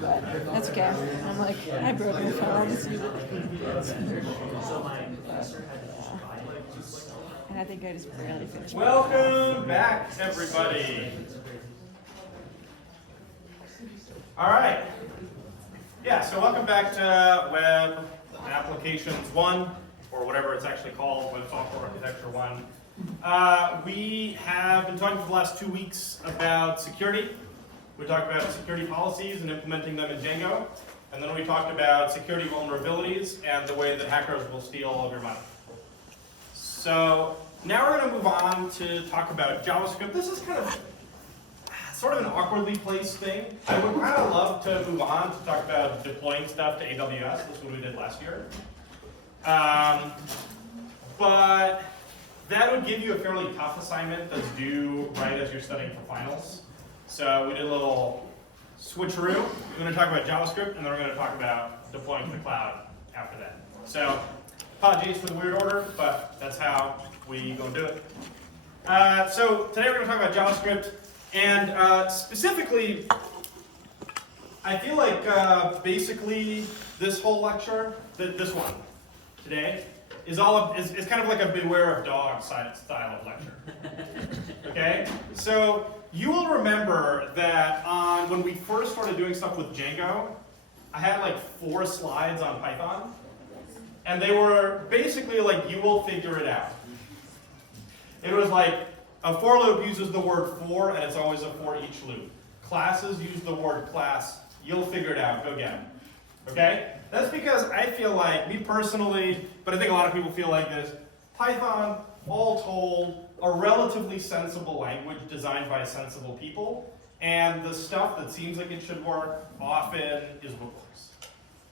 but that's okay. I'm like, I broke my phone. And I think I just barely finished. Welcome back, everybody. All right. Yeah, so welcome back to Web Applications 1, or whatever it's actually called, Web Software Architecture 1. We have been talking for the last 2 weeks about security. We talked about security policies and implementing them in Django. And then we talked about security vulnerabilities and the way that hackers will steal all of your money. So now we're going to move on to talk about JavaScript. This is kind of sort of an awkwardly placed thing. I would kind of love to move on to talk about deploying stuff to AWS. That's what we did last year. But that would give you a fairly tough assignment that's due right as you're studying for finals. So we did a little switcheroo. We're going to talk about JavaScript, and then we're going to talk about deploying to the cloud after that. So apologies for the weird order, but that's how we go and do it. So today we're going to talk about JavaScript, and specifically, I feel like basically this whole lecture, this one today, is kind of like a beware of dog style of lecture. Okay? So you will remember that when we first started doing stuff with Django, I had like 4 slides on Python. And they were basically like, you will figure it out. It was like, a for loop uses the word for, and it's always a for each loop. Classes use the word class. You'll figure it out. Go get it. Okay? That's because I feel like, me personally, but I think a lot of people feel like this, Python, all told, a relatively sensible language designed by sensible people, and the stuff that seems like it should work often is what works.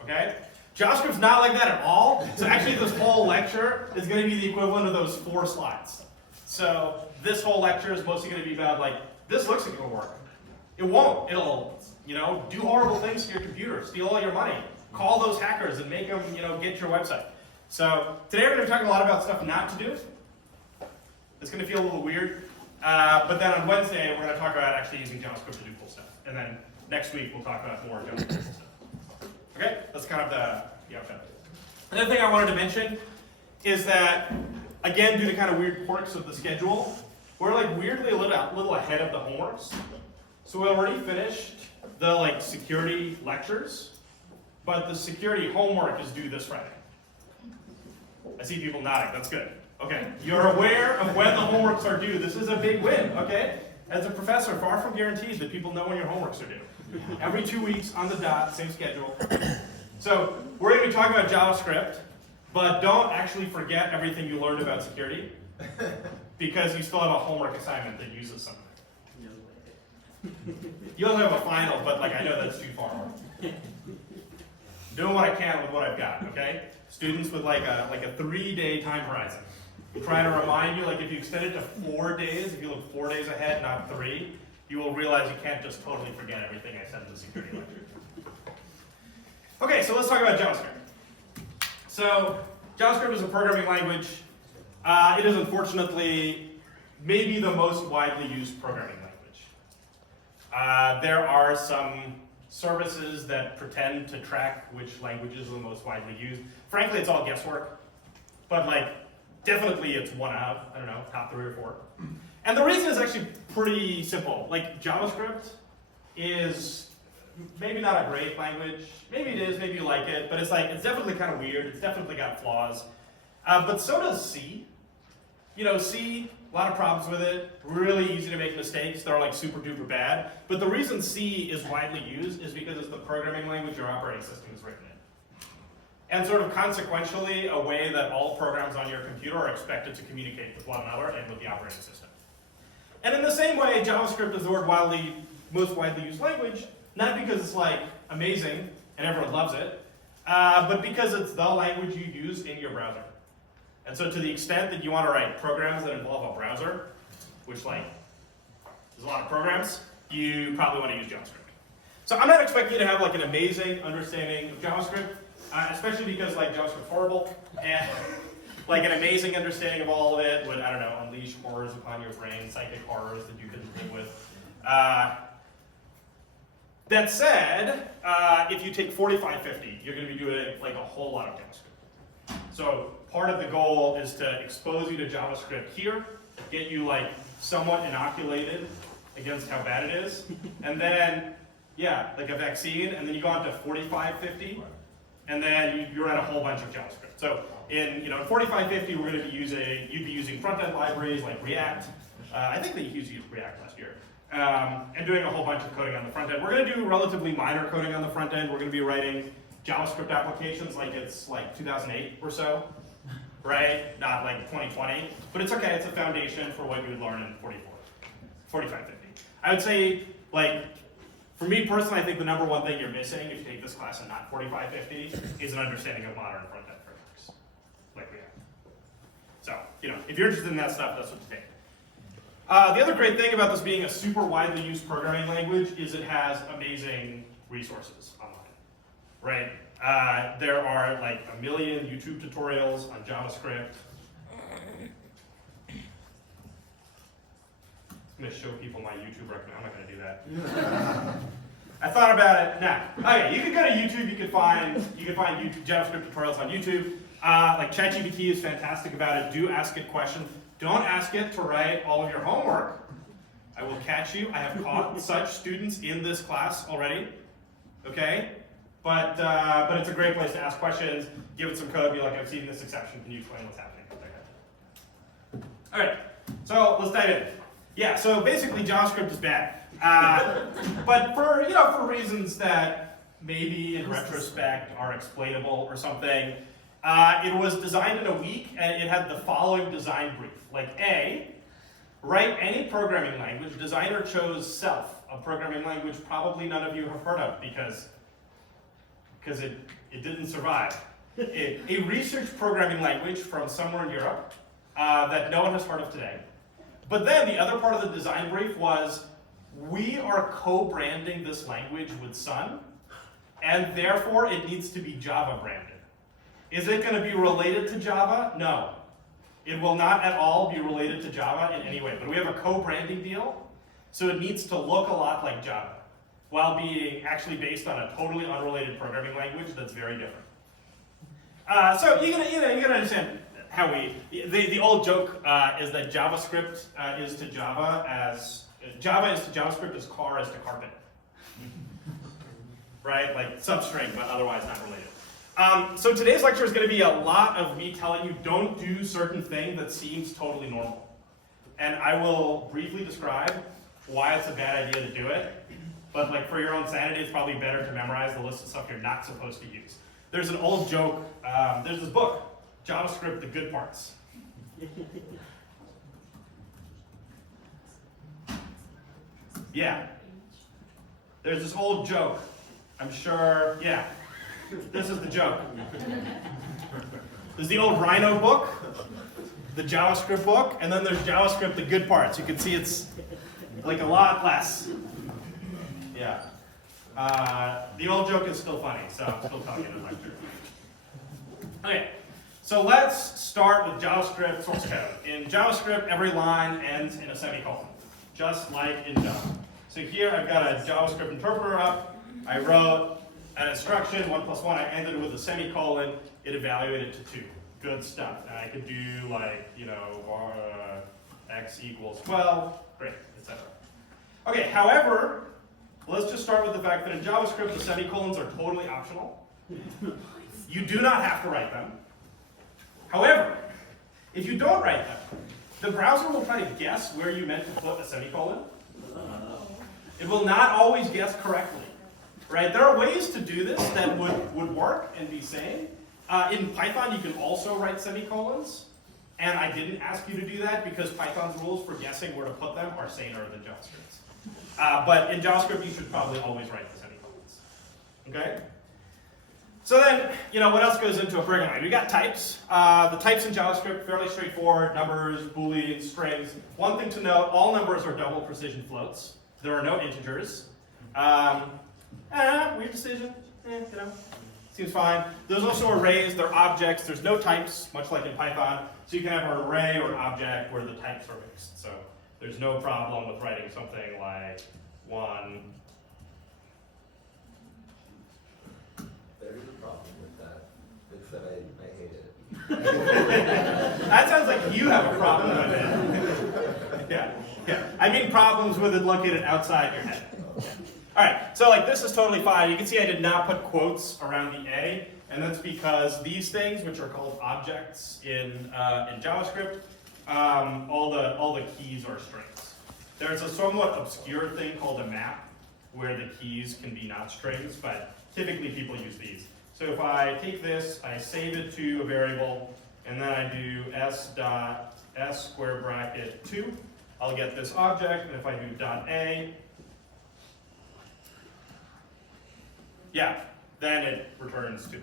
Okay? JavaScript's not like that at all. So actually this whole lecture is going to be the equivalent of those 4 slides. So this whole lecture is mostly going to be about like, this looks like it'll work. It won't. It'll, do horrible things to your computer, steal all your money, call those hackers and make them, get your website. So today we're going to be talking a lot about stuff not to do. It's going to feel a little weird. But then on Wednesday, we're going to talk about actually using JavaScript to do cool stuff. And then next week, we'll talk about more JavaScript stuff. Okay? That's kind of the outcome. Another thing I wanted to mention is that, again, due to kind of weird quirks of the schedule, we're like weirdly a little ahead of the homeworks. So we already finished the security lectures, but the security homework is due this Friday. I see people nodding. That's good. Okay, you're aware of when the homeworks are due. This is a big win, okay? As a professor, far from guaranteed that people know when your homeworks are due. Every 2 weeks, on the dot, same schedule. So we're going to be talking about JavaScript, but don't actually forget everything you learned about security, because you still have a homework assignment that uses something. You also have a final, but I know that's too far. Doing what I can with what I've got, okay? Students with like a 3-day time horizon. I'm trying to remind you, if you extend it to 4 days, if you look 4 days ahead, not 3, you will realize you can't just totally forget everything I said in the security lecture. Okay, so let's talk about JavaScript. So JavaScript is a programming language. It is unfortunately maybe the most widely used programming language. There are some services that pretend to track which languages are the most widely used. Frankly, it's all guesswork, but definitely it's one out of, I don't know, top 3 or 4. And the reason is actually pretty simple. JavaScript is maybe not a great language. Maybe it is, maybe you like it, but it's definitely kind of weird. It's definitely got flaws. But so does C. C, a lot of problems with it. Really easy to make mistakes. They're super duper bad. But the reason C is widely used is because it's the programming language your operating system is written in. And sort of consequentially, a way that all programs on your computer are expected to communicate with one another and with the operating system. And in the same way, JavaScript is the most widely used language, not because it's amazing and everyone loves it, but because it's the language you use in your browser. And so to the extent that you want to write programs that involve a browser, which there's a lot of programs, you probably want to use JavaScript. So I'm not expecting you to have an amazing understanding of JavaScript, especially because JavaScript's horrible, and an amazing understanding of all of it would, I don't know, unleash horrors upon your brain, psychic horrors that you couldn't live with. That said, if you take 4550, you're going to be doing like a whole lot of JavaScript. So part of the goal is to expose you to JavaScript here, get you like somewhat inoculated against how bad it is, and then, yeah, like a vaccine, and then you go on to 4550, and then you run a whole bunch of JavaScript. So in 4550, we're going to be you'd be using front-end libraries like React. I think they used React last year. And doing a whole bunch of coding on the front end. We're going to do relatively minor coding on the front end. We're going to be writing JavaScript applications like it's like 2008 or so, right? Not like 2020. But it's okay. It's a foundation for what you would learn in 4550. I would say, like, for me personally, I think the number one thing you're missing if you take this class and not 4550 is an understanding of modern front-end frameworks, like React. So, if you're interested in that stuff, that's what to take. The other great thing about this being a super widely used programming language is it has amazing resources online, right? There are like a million YouTube tutorials on JavaScript. I'm going to show people my YouTube recommendation. I'm not going to do that. I thought about it. Nah. Okay, you can go to YouTube. You can find YouTube JavaScript tutorials on YouTube. Like ChatGPT is fantastic about it. Do ask it questions. Don't ask it to write all of your homework. I will catch you. I have caught such students in this class already. Okay, but it's a great place to ask questions. Give it some code. Be like, I've seen this exception. Can you explain what's happening? All right. So let's dive in. Yeah. So basically, JavaScript is bad, but for reasons that maybe in retrospect are explainable or something. It was designed in a week, and it had the following design brief. Like A, write any programming language. Designer chose Self, a programming language probably none of you have heard of because it didn't survive. A research programming language from somewhere in Europe that no one has heard of today. But then the other part of the design brief was, we are co-branding this language with Sun, and therefore it needs to be Java branded. Is it going to be related to Java? No. It will not at all be related to Java in any way. But we have a co-branding deal, so it needs to look a lot like Java, while being actually based on a totally unrelated programming language that's very different. So you gotta understand how the old joke is that JavaScript is to Java as Java is to JavaScript as car is to carpet, right? Like substring, but otherwise not related. So today's lecture is going to be a lot of me telling you don't do certain thing that seems totally normal. And I will briefly describe why it's a bad idea to do it. But like for your own sanity, it's probably better to memorize the list of stuff you're not supposed to use. There's an old joke. There's this book, JavaScript, The Good Parts. Yeah. There's this old joke. I'm sure, yeah. This is the joke. There's the old Rhino book, the JavaScript book, and then there's JavaScript, the good parts. You can see it's like a lot less. Yeah. The old joke is still funny, so I'm still talking in the lecture. Okay, so let's start with JavaScript source code. In JavaScript, every line ends in a semicolon, just like in Java. So here I've got a JavaScript interpreter up. I wrote an instruction, 1 + 1, I ended with a semicolon, it evaluated to 2. Good stuff. And I could do like, x = 12, great, etc. Okay, however, let's just start with the fact that in JavaScript, the semicolons are totally optional. You do not have to write them. However, if you don't write them, the browser will try to guess where you meant to put a semicolon. It will not always guess correctly. Right? There are ways to do this that would work and be sane. In Python, you can also write semicolons. And I didn't ask you to do that because Python's rules for guessing where to put them are saner than JavaScript's. But in JavaScript, you should probably always write the semicolons. Okay? So then, what else goes into a programming language? We got types. The types in JavaScript, fairly straightforward. Numbers, booleans, strings. One thing to note, all numbers are double precision floats. There are no integers. Weird decision, seems fine. There's also arrays, they're objects, there's no types, much like in Python. So you can have an array or an object where the types are mixed. So there's no problem with writing something like 1 that I hate it. That sounds like you have a problem with it. Yeah, yeah. I mean problems with it located outside your head. All right, so like this is totally fine. You can see I did not put quotes around the A, and that's because these things, which are called objects in JavaScript, all the keys are strings. There's a somewhat obscure thing called a map, where the keys can be not strings, but typically people use these. So if I take this, I save it to a variable, and then I do s square bracket 2, I'll get this object, and if I do .a, yeah, then it returns 2.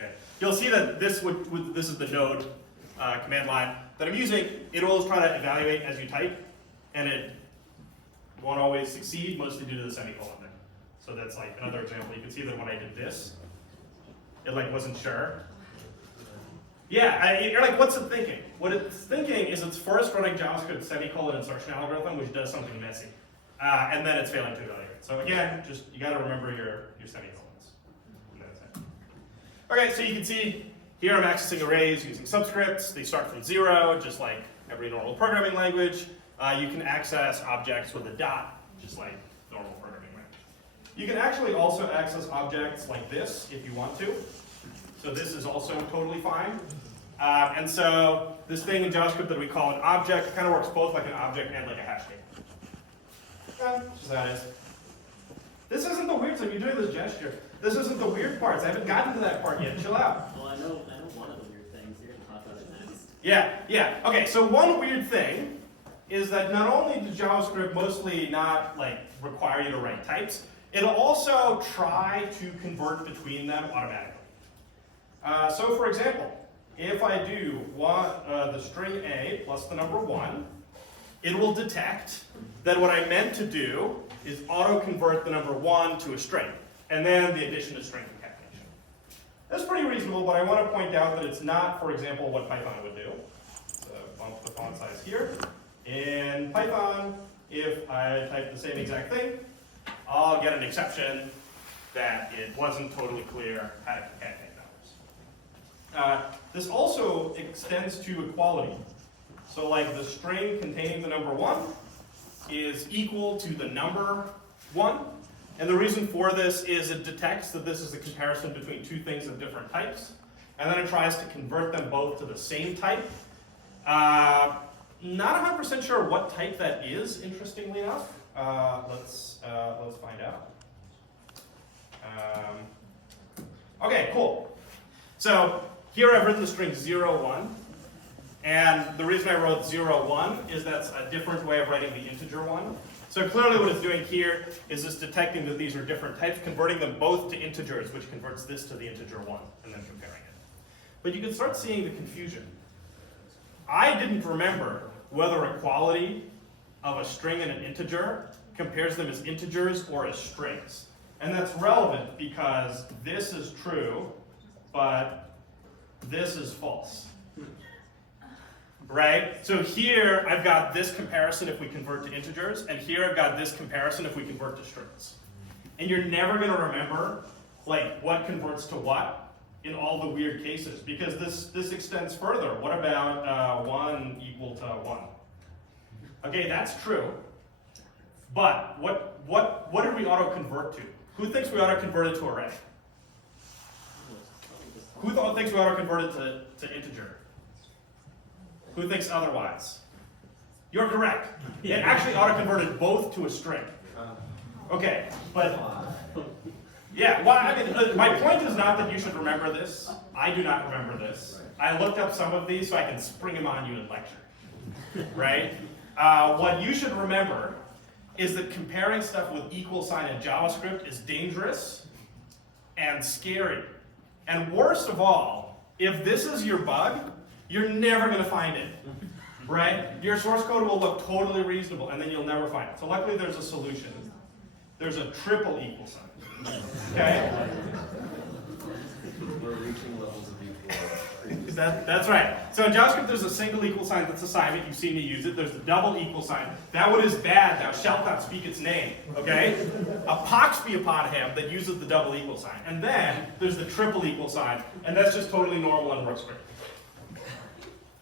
Okay. You'll see that this is the node command line that I'm using. It will try to evaluate as you type, and it won't always succeed, mostly due to the semicolon thing. So that's like another example. You can see that when I did this, it like wasn't sure. Yeah, you're like, what's it thinking? What it's thinking is it's first running JavaScript semicolon insertion algorithm, which does something messy, and then it's failing to evaluate. So again, just you got to remember your semicolons. Okay, so you can see here I'm accessing arrays using subscripts. They start from 0, just like every normal programming language. You can access objects with a dot, just like normal programming language. You can actually also access objects like this if you want to. So this is also totally fine. And so this thing in JavaScript that we call an object kind of works both like an object and like a hash table. So that is. This isn't the weird thing. You're doing this gesture. This isn't the weird parts. I haven't gotten to that part yet. Chill out. Well, I know one of the weird things. You're going to talk about it next. Yeah. Okay, so one weird thing is that not only does JavaScript mostly not like require you to write types, it'll also try to convert between them automatically. So for example, if I do the string A plus the number 1, it will detect that what I meant to do is auto-convert the number 1 to a string, and then the addition of string concatenation. That's pretty reasonable, but I want to point out that it's not, for example, what Python would do. So bump the font size here. In Python, if I type the same exact thing, I'll get an exception that it wasn't totally clear how to concatenate numbers. This also extends to equality. So like the string containing the number 1 is equal to the number 1. And the reason for this is it detects that this is a comparison between two things of different types. And then it tries to convert them both to the same type. Not 100% sure what type that is, interestingly enough. Let's find out. Okay, cool. So here I've written the string 0, 1. And the reason I wrote 0, 1 is that's a different way of writing the integer 1. So clearly what it's doing here is it's detecting that these are different types, converting them both to integers, which converts this to the integer 1, and then comparing it. But you can start seeing the confusion. I didn't remember whether equality of a string and an integer compares them as integers or as strings. And that's relevant because this is true, but this is false. Right? So here I've got this comparison if we convert to integers, and here I've got this comparison if we convert to strings. And you're never going to remember like what converts to what in all the weird cases, because this extends further. What about 1 equal to 1? Okay, that's true. But what did we auto-convert to? Who thinks we auto-convert it to array? Who thinks we auto-convert it to integer? Who thinks otherwise? You're correct. It actually auto-converted both to a string. Okay, but yeah, well, I mean, my point is not that you should remember this. I do not remember this. I looked up some of these so I can spring them on you in lecture, right? What you should remember is that comparing stuff with equal sign in JavaScript is dangerous and scary. And worst of all, if this is your bug, you're never going to find it, right? Your source code will look totally reasonable, and then you'll never find it. So luckily there's a solution. There's a triple equal sign, okay? We're reaching levels of equal. That's right. So in JavaScript, there's a single equal sign that's assignment. You've seen me use it. There's the double equal sign. That one is bad. Thou shalt not speak its name. Okay? A pox be upon him that uses the double equal sign. And then there's the triple equal sign, and that's just totally normal and works great.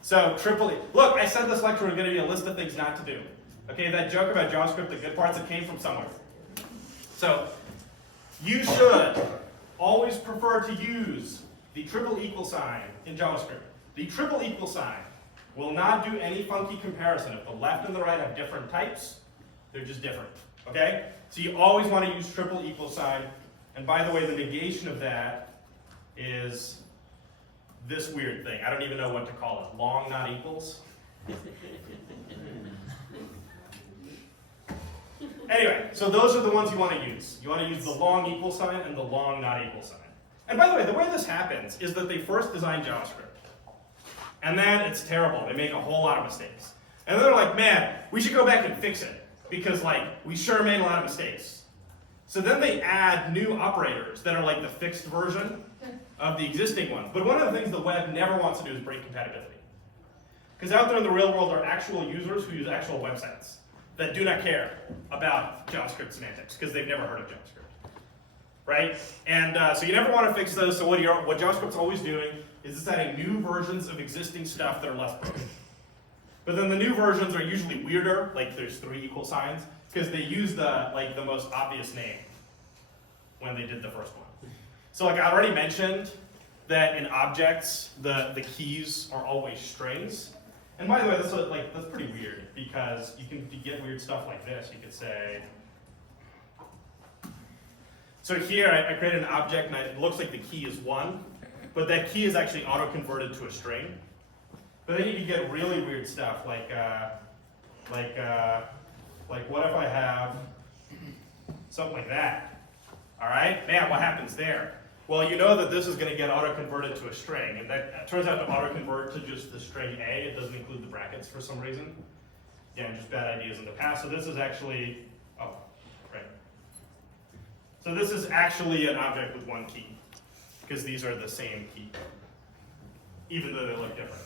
So triple. Look, I said this lecture was going to be a list of things not to do. Okay, that joke about JavaScript, the good parts, it came from somewhere. So you should always prefer to use the triple equal sign in JavaScript. The triple equal sign will not do any funky comparison. If the left and the right have different types, they're just different. Okay? So you always want to use triple equal sign. And by the way, the negation of that is this weird thing. I don't even know what to call it. Long not equals. Anyway, so those are the ones you want to use. You want to use the long equal sign and the long not equal sign. And by the way, the way this happens is that they first design JavaScript. And then it's terrible. They make a whole lot of mistakes. And then they're like, man, we should go back and fix it. Because we sure made a lot of mistakes. So then they add new operators that are like the fixed version of the existing ones. But one of the things the web never wants to do is break compatibility. Because out there in the real world are actual users who use actual websites that do not care about JavaScript semantics because they've never heard of JavaScript, right? And so you never want to fix those. So what JavaScript's always doing is it's adding new versions of existing stuff that are less broken. But then the new versions are usually weirder, like there's 3 equal signs, because they use the most obvious name when they did the first one. So I already mentioned that in objects the keys are always strings. And by the way, that's pretty weird because you get weird stuff like this. You could say, so here I created an object and it looks like the key is 1, but that key is actually auto-converted to a string. But then you can get really weird stuff like what if I have something like that? All right, man, what happens there? Well, you know that this is going to get auto-converted to a string, and that turns out to auto-convert to just the string A. It doesn't include the brackets for some reason. Yeah, just bad ideas in the past. So this is actually, oh, right. So this is actually an object with 1 key, because these are the same key, even though they look different.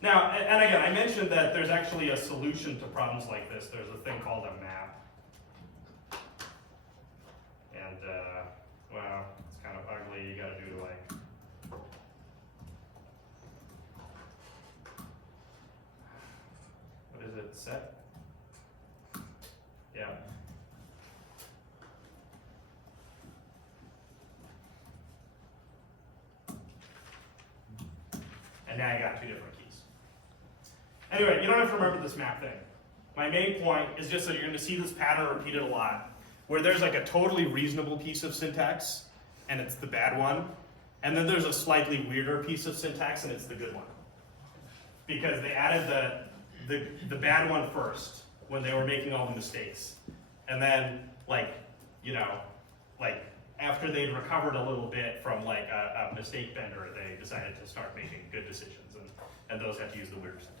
Now, and again, I mentioned that there's actually a solution to problems like this. There's a thing called a map. And, well, it's kind of ugly. You got to do what is it, set? Yeah. And now you got 2 different keys. Anyway, you don't have to remember this map thing. My main point is just that you're going to see this pattern repeated a lot, where there's a totally reasonable piece of syntax, and it's the bad one, and then there's a slightly weirder piece of syntax, and it's the good one. Because they added the bad one first, when they were making all the mistakes. And then, after they'd recovered a little bit from a mistake bender, they decided to start making good decisions, and those had to use the weirder syntax.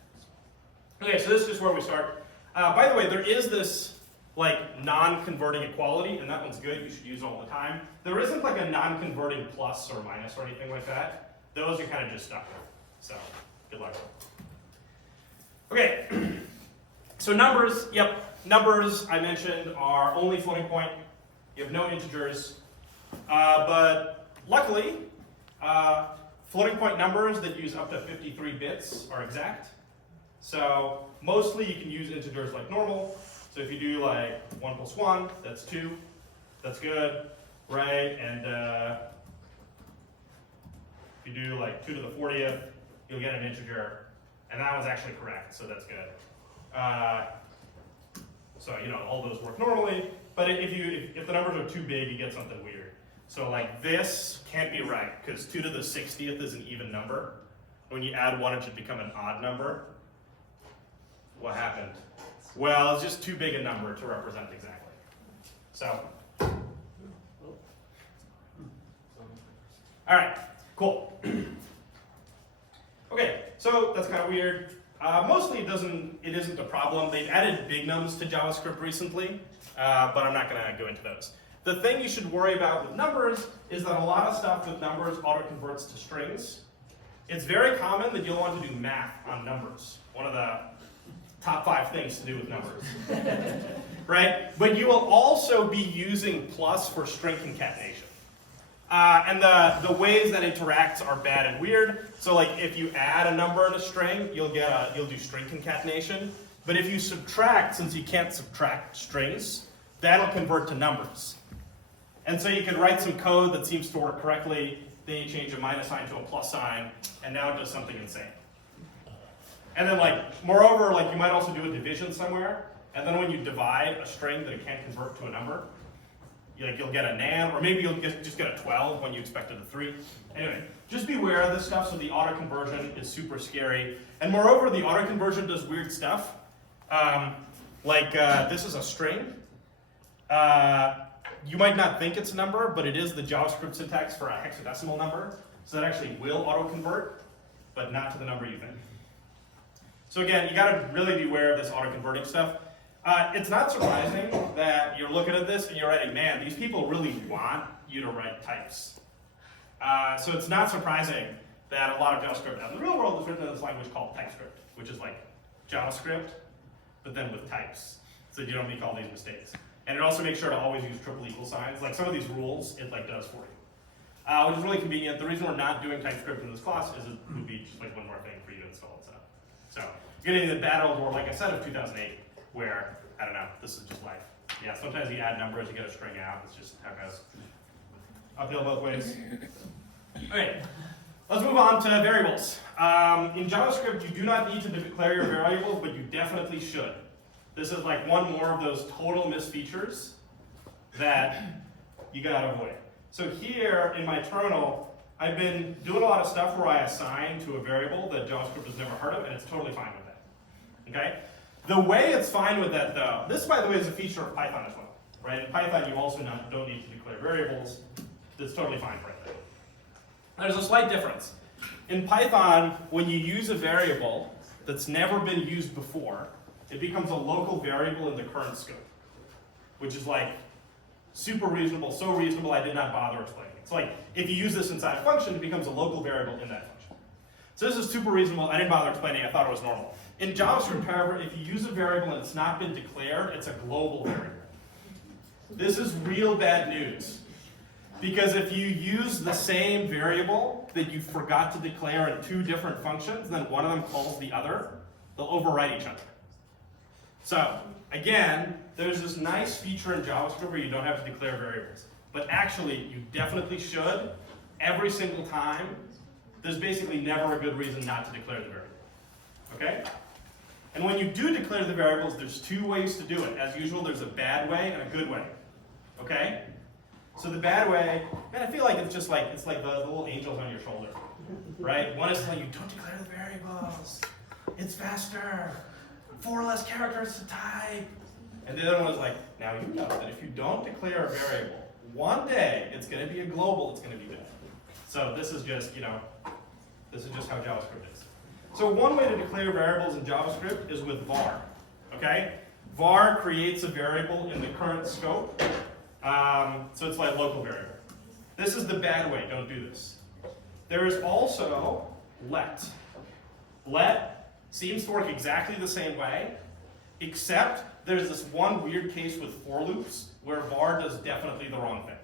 Okay, so this is just where we start. By the way, there is this non-converting equality, and that one's good. You should use it all the time. There isn't a non-converting plus or minus or anything like that. Those are kind of just stuck with. So good luck. Okay, so numbers. Yep, numbers I mentioned are only floating point. You have no integers, but luckily, floating point numbers that use up to 53 bits are exact. So mostly you can use integers like normal. So if you do 1 + 1, that's 2. That's good, right? And if you do 2 to the 40th, you'll get an integer. And that one's actually correct, so that's good. So all those work normally. But if the numbers are too big, you get something weird. So this can't be right, because 2 to the 60th is an even number. When you add 1, it should become an odd number. What happened? Well, it's just too big a number to represent exactly. So, all right, cool. Okay, so that's kind of weird. Mostly it isn't a problem. They've added big nums to JavaScript recently, but I'm not going to go into those. The thing you should worry about with numbers is that a lot of stuff with numbers auto-converts to strings. it's very common that you'll want to do math on numbers. One of the top 5 things to do with numbers. Right? But you will also be using plus for string concatenation. And the ways that interacts are bad and weird. So like if you add a number in a string, you'll do string concatenation. But if you subtract, since you can't subtract strings, that'll convert to numbers. And so you can write some code that seems to work correctly, then you change a minus sign to a plus sign, and now it does something insane. And then moreover, you might also do a division somewhere, and then when you divide a string that it can't convert to a number, you'll get a nan, or maybe you'll just get a 12 when you expected a 3. Anyway, just beware of this stuff. So the auto conversion is super scary. And moreover, the auto conversion does weird stuff. This is a string. You might not think it's a number, but it is the JavaScript syntax for a hexadecimal number. So that actually will auto convert, but not to the number you think. So again, you got to really beware of this auto converting stuff. It's not surprising that you're looking at this and you're writing, man, these people really want you to write types. So it's not surprising that a lot of JavaScript out in the real world is written in this language called TypeScript, which is like JavaScript, but then with types, so you don't make all these mistakes. And it also makes sure to always use triple equal signs. Like some of these rules, it does for you, which is really convenient. The reason we're not doing TypeScript in this class is it would be just one more thing for you to install and set up. So you're getting the bad old world, like I said, of 2008. Where, I don't know, this is just life. Yeah, sometimes you add numbers, you get a string out, it's just how it goes. Uphill both ways. Okay, let's move on to variables. In JavaScript, you do not need to declare your variables, but you definitely should. This is one more of those total misfeatures that you gotta avoid. So here in my terminal, I've been doing a lot of stuff where I assign to a variable that JavaScript has never heard of, and it's totally fine with that, okay? The way it's fine with that, though, this, by the way, is a feature of Python as well, right? In Python, you also don't need to declare variables. That's totally fine for everything. There's a slight difference. In Python, when you use a variable that's never been used before, it becomes a local variable in the current scope, which is super reasonable, so reasonable I did not bother explaining it. It's if you use this inside a function, it becomes a local variable in that function. So this is super reasonable. I didn't bother explaining it. I thought it was normal. In JavaScript, however, if you use a variable and it's not been declared, it's a global variable. This is real bad news. Because if you use the same variable that you forgot to declare in 2 different functions, then one of them calls the other, they'll overwrite each other. So, again, there's this nice feature in JavaScript where you don't have to declare variables. But actually, you definitely should every single time. There's basically never a good reason not to declare the variable. Okay? And when you do declare the variables, there's 2 ways to do it. As usual, there's a bad way and a good way. Okay? So the bad way, and I feel like it's just it's like the little angels on your shoulder. Right? One is telling you, don't declare the variables. It's faster. 4 less characters to type. And the other one is now you know that if you don't declare a variable, one day it's going to be a global, it's going to be bad. So this is just, this is just how JavaScript is. So one way to declare variables in JavaScript is with var, okay? var creates a variable in the current scope, so it's like local variable. This is the bad way, don't do this. There is also let. Let seems to work exactly the same way, except there's this one weird case with for loops where var does definitely the wrong thing.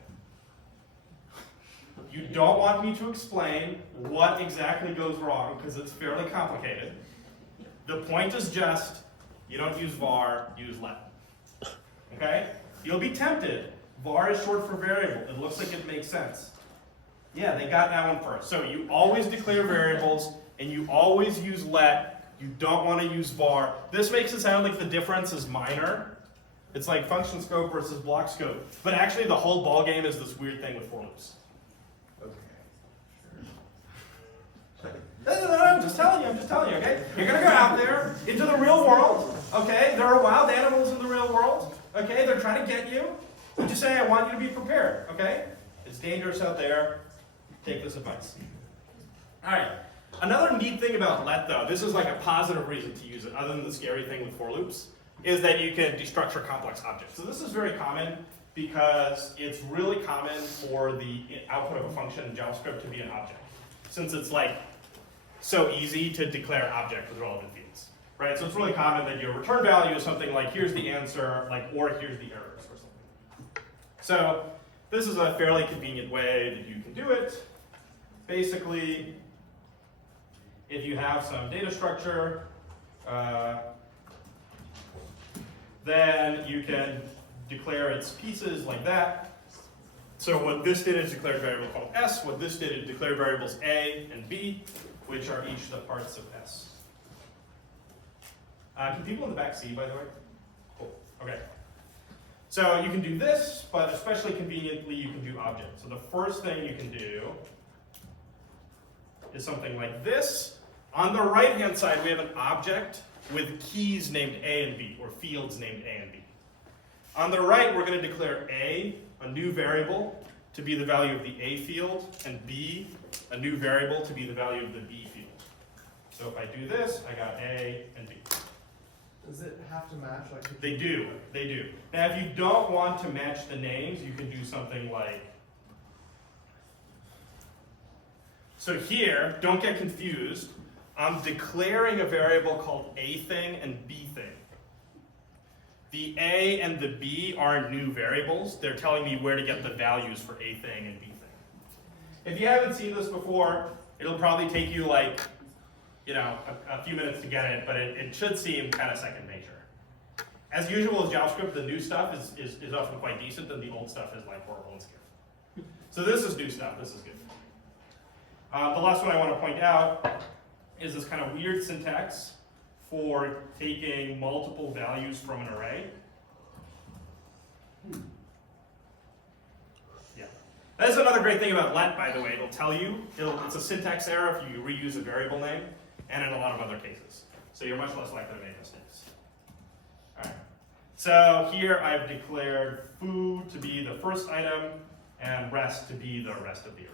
You don't want me to explain what exactly goes wrong because it's fairly complicated. The point is just, you don't use var, use let. Okay? You'll be tempted. Var is short for variable. It looks like it makes sense. Yeah, they got that one first. So you always declare variables and you always use let. You don't want to use var. This makes it sound like the difference is minor. It's like function scope versus block scope. But actually the whole ballgame is this weird thing with for loops. I'm just telling you, okay? You're going to go out there into the real world, okay? There are wild animals in the real world, okay? They're trying to get you. You just say, I want you to be prepared, okay? It's dangerous out there. Take this advice. All right. Another neat thing about let, though, this is like a positive reason to use it, other than the scary thing with for loops, is that you can destructure complex objects. So this is very common because it's really common for the output of a function in JavaScript to be an object. Since it's like so easy to declare object with relevant fields, right? So it's really common that your return value is something like, here's the answer, like, or here's the errors or something. So this is a fairly convenient way that you can do it. Basically, if you have some data structure, then you can declare its pieces like that. So what this did is declare a variable called S. What this did is declare variables A and B, which are each the parts of S. Can people in the back see, by the way? Cool. Okay. So you can do this, but especially conveniently, you can do object. So the first thing you can do is something like this. On the right-hand side, we have an object with keys named A and B, or fields named A and B. On the right, we're going to declare A, a new variable, to be the value of the A field, and B, a new variable to be the value of the B field. So if I do this, I got A and B. Does it have to match? Like They do. Now, if you don't want to match the names, you can do something like, so here, don't get confused, I'm declaring a variable called A thing and B thing. The A and the B are new variables. They're telling me where to get the values for A thing and B thing. If you haven't seen this before, it'll probably take you like, a few minutes to get it, but it should seem kind of second nature. As usual with JavaScript, the new stuff is often quite decent, and the old stuff is like horrible and scary. So this is new stuff. This is good. The last one I want to point out is this kind of weird syntax for taking multiple values from an array. Yeah. That's another great thing about let, by the way. It'll tell you, it's a syntax error if you reuse a variable name, and in a lot of other cases. So you're much less likely to make mistakes. All right. So here I've declared foo to be the first item, and rest to be the rest of the array.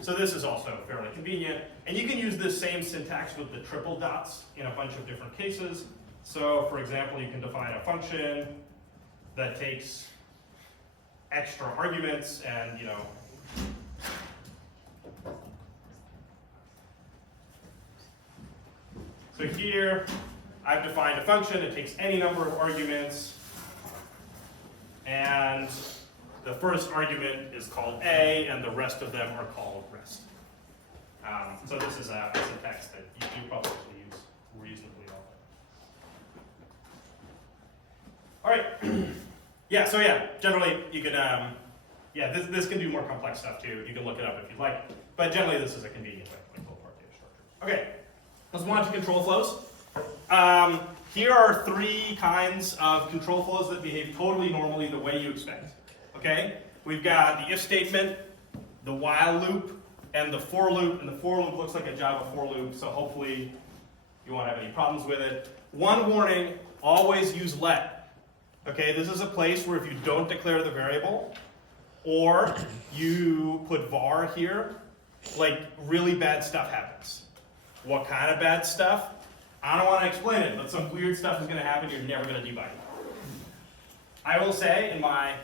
So this is also fairly convenient. And you can use this same syntax with the triple dots in a bunch of different cases. So for example, you can define a function that takes extra arguments and, so here I've defined a function. It takes any number of arguments, and the first argument is called A, and the rest of them are called rest. So this is a syntax that you probably use reasonably often. All right. So generally you can, this can do more complex stuff too. You can look it up if you'd like. But generally this is a convenient way to pull apart data structures. Okay, let's move on to control flows. Here are three kinds of control flows that behave totally normally the way you expect. Okay, we've got the if statement, the while loop, and the for loop. And the for loop looks like a Java for loop, so hopefully you won't have any problems with it. One warning, always use let. Okay, this is a place where if you don't declare the variable, or you put var here, like really bad stuff happens. What kind of bad stuff? I don't want to explain it, but some weird stuff is going to happen you're never going to debug. I will say in my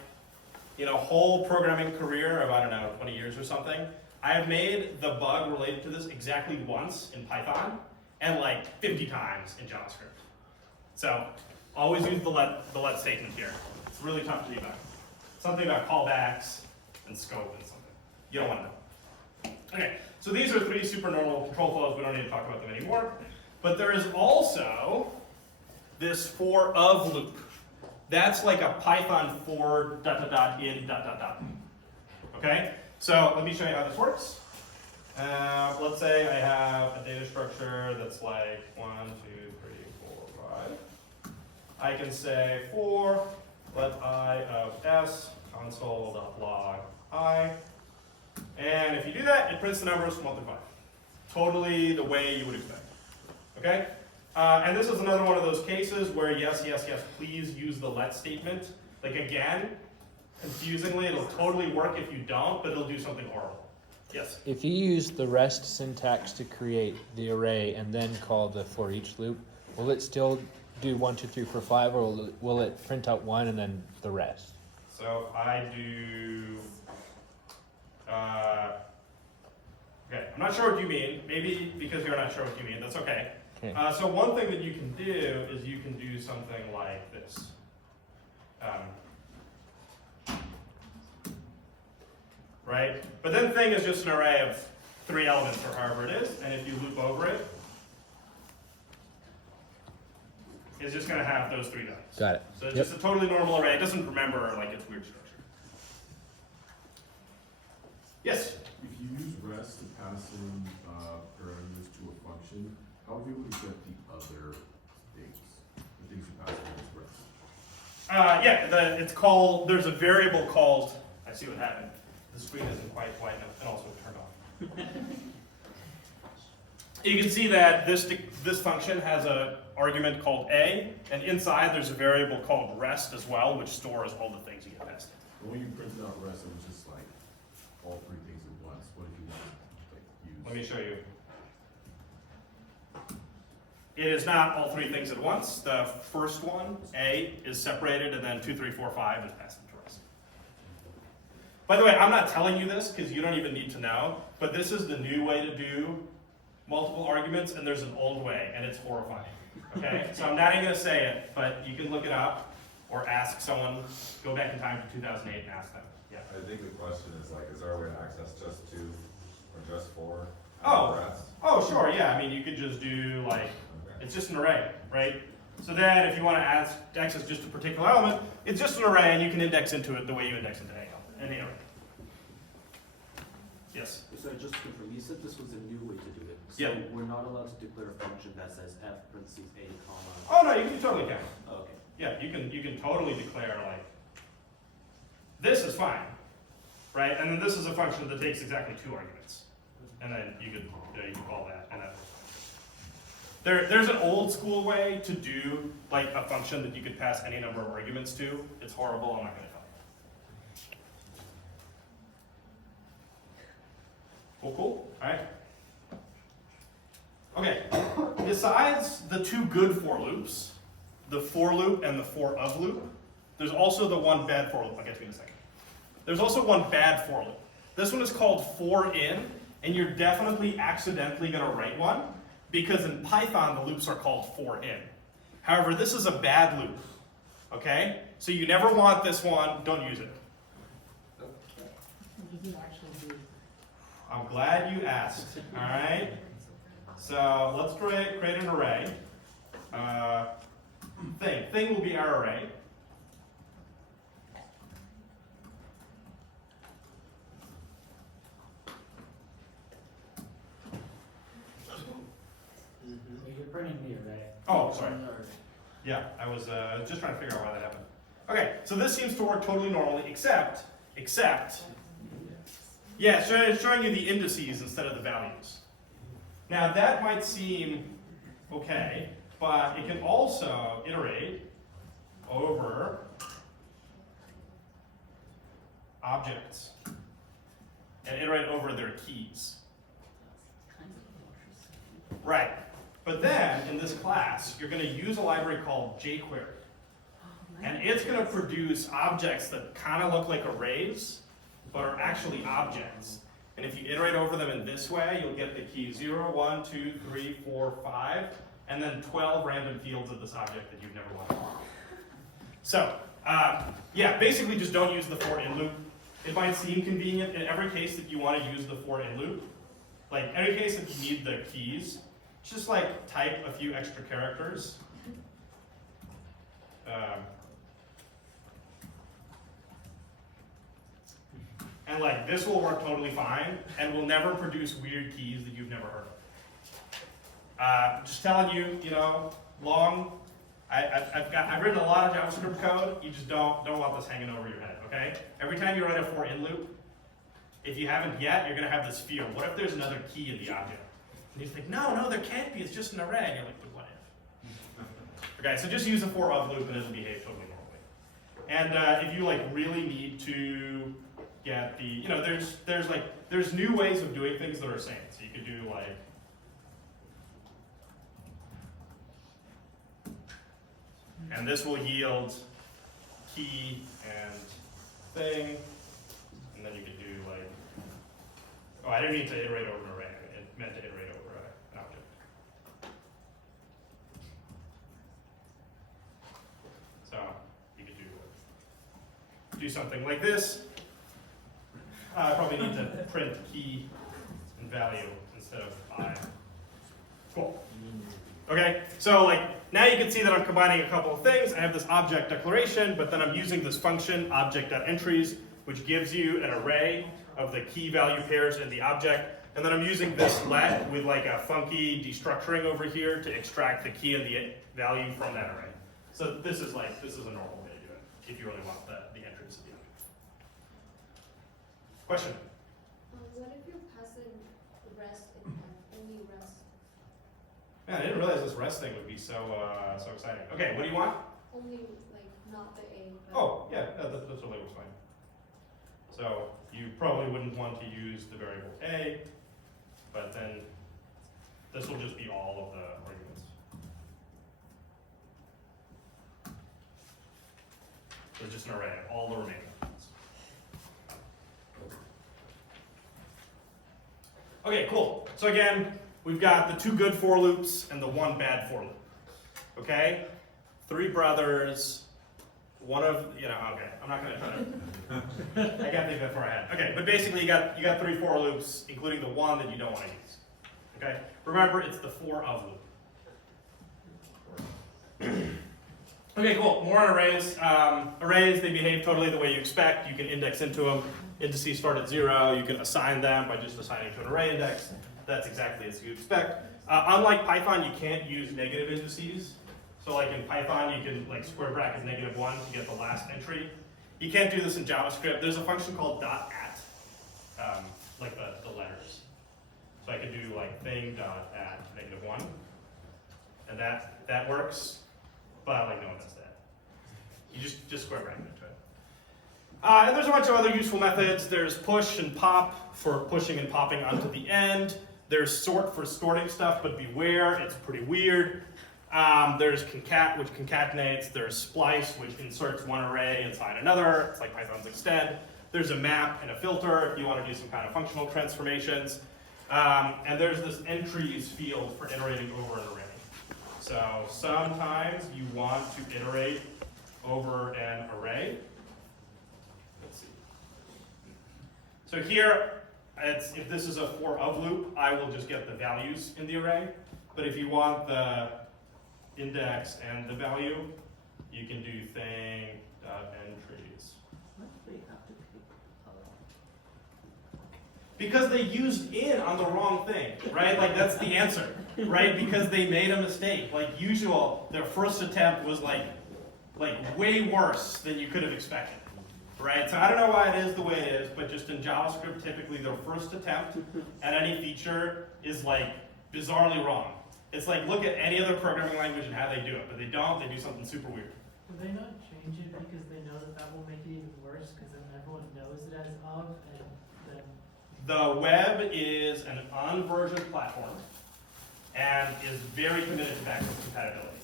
whole programming career of, 20 years or something, I have made the bug related to this exactly once in Python and like 50 times in JavaScript. So always use the let statement here. It's really tough to debug. Something about callbacks and scope and something. You don't want to know. Okay, so these are three super normal control flows. We don't need to talk about them anymore. But there is also this for of loop. That's like a Python for ... in ... Okay? So let me show you how this works. Let's say I have a data structure that's like 1, 2, 3, 4, 5. I can say for let I of s console.log I. And if you do that, it prints the numbers from 1 to 5. Totally the way you would expect. Okay? And this is another one of those cases where yes, please use the let statement. Like again, confusingly, it'll totally work if you don't, but it'll do something horrible. Yes? If you use the rest syntax to create the array and then call the for each loop, will it still do 1, 2, 3, 4, 5, or will it print out 1 and then the rest? So if I do, okay, I'm not sure what you mean. Maybe because you're not sure what you mean. That's okay. Okay. So one thing that you can do is you can do something like this. Right? But then thing is just an array of 3 elements or however it is, and if you loop over it, it's just going to have those 3 values. Got it. So it's Yep. just a totally normal array. It doesn't remember like its weird structure. Yes? If you use rest to pass in parameters to a function, how are you able to get the other things, the things you pass in as rest? Yeah, it's called, there's a variable called, I see what happened. The screen isn't quite white enough, and also turned on. You can see that this function has an argument called a, and inside there's a variable called rest as well, which stores all the things you get passed. But when you printed out rest, it was just like all 3 things at once. What if you want to like use? Let me show you. It is not all 3 things at once. The first one, a, is separated, and then 2, 3, 4, 5 is passed into rest. By the way, I'm not telling you this because you don't even need to know, but this is the new way to do multiple arguments, and there's an old way, and it's horrifying. Okay? So I'm not even going to say it, but you can look it up or ask someone, go back in time to 2008 and ask them. Yeah. I think the question is like, is there a way to access just 2 or just 4? Oh. Rest? Oh, sure, yeah. I mean, you could just do like, Okay. it's just an array, right? So then if you want to access just a particular element, it's just an array, and you can index into it the way you index into any array. Yes? So just to confirm, you said this was a new way to do it. So Yeah. we're not allowed to declare a function that says f parentheses a comma. Oh, no, you totally can. Oh, okay. Yeah, you can totally declare like, this is fine, right? And then this is a function that takes exactly 2 arguments. And then you can call that, and that works. There's an old school way to do like a function that you could pass any number of arguments to. It's horrible, I'm not gonna tell you. Cool, all right. Okay, besides the 2 good for loops, the for loop and the for of loop, there's also the one bad for loop. I'll get to you in a second. There's also one bad for loop. This one is called for in, and you're definitely accidentally going to write one, because in Python the loops are called for in. However, this is a bad loop, okay? So you never want this one, don't use it. I'm glad you asked, all right? So let's create an array. Thing will be our array. You're printing the array. Oh, sorry. Yeah, I was just trying to figure out why that happened. Okay, so this seems to work totally normally, except, yeah, it's showing you the indices instead of the values. Now that might seem okay, but it can also iterate over objects and iterate over their keys. Right. But then, in this class, you're going to use a library called jQuery. And it's going to produce objects that kind of look like arrays, but are actually objects. And if you iterate over them in this way, you'll get the key 0, 1, 2, 3, 4, 5, and then 12 random fields of this object that you've never wanted. So, yeah, basically just don't use the for in loop. It might seem convenient in every case that you want to use the for in loop. Like, every case that you need the keys, just like type a few extra characters. And like this will work totally fine and will never produce weird keys that you've never heard of. Just telling you, you know, I've written a lot of JavaScript code. You just don't want this hanging over your head, okay? Every time you write a for in loop, if you haven't yet, you're gonna have this fear. What if there's another key in the object? And you think, no, there can't be, it's just an array. And you're like, but what if? Okay, so just use a for of loop and it'll behave totally normally. And if you like really need to get the, you know, there's new ways of doing things that are sane. So you could do like, and this will yield key and thing. And then you could do like, oh, I didn't mean to iterate over an array. do something like this. I probably need to print key and value instead of I. Cool. Okay, so like now you can see that I'm combining a couple of things. I have this object declaration, but then I'm using this function object.entries, which gives you an array of the key value pairs in the object. And then I'm using this let with like a funky destructuring over here to extract the key and the value from that array. So this is a normal way to do it if you really want the entries at the end. Question? What if you're passing rest in only rest? Man, I didn't realize this rest thing would be so exciting. Okay, what do you want? Only like not the A. But Oh, yeah, that totally works fine. So you probably wouldn't want to use the variable A, but then this will just be all of the arguments. So it's just an array of all the remaining arguments. Okay, cool. So again, we've got the 2 good for loops and the 1 bad for loop. Okay? 3 brothers, one of, okay, I'm not gonna try to, I can't think that far ahead. Okay, but basically you got 3 for loops, including the 1 that you don't want to use. Okay? Remember, it's the for of loop. Okay, cool. More on arrays. Arrays, they behave totally the way you expect. You can index into them. Indices start at 0. You can assign them by just assigning to an array index. That's exactly as you expect. Unlike Python, you can't use negative indices. So like in Python, you can like square bracket -1 to get the last entry. You can't do this in JavaScript. There's a function called .at, like the letters. So I could do like thing.at -1, and that works, but like no one does that. You just square bracket into it. And there's a bunch of other useful methods. There's push and pop for pushing and popping onto the end. There's sort for sorting stuff, but beware, it's pretty weird. There's concat, which concatenates. There's splice, which inserts one array inside another. It's like Python's extend. There's a map and a filter if you want to do some kind of functional transformations. And there's this entries field for iterating over an array. So sometimes you want to iterate over an array. Let's see. So here, if this is a for of loop, I will just get the values in the array. But if you want the index and the value, you can do thing.entries. Why do they have to pick Because they used in on the wrong thing, right? Like that's the answer, right? Because they made a mistake. Like usual, their first attempt was like way worse than you could have expected, right? So I don't know why it is the way it is, but just in JavaScript, typically their first attempt at any feature is like bizarrely wrong. It's like, look at any other programming language and how they do it, but they don't, they do something super weird. Will they not change it because they know that that will make it even worse because then everyone knows it as of and then... The web is an unversioned platform and is very committed to backwards compatibility.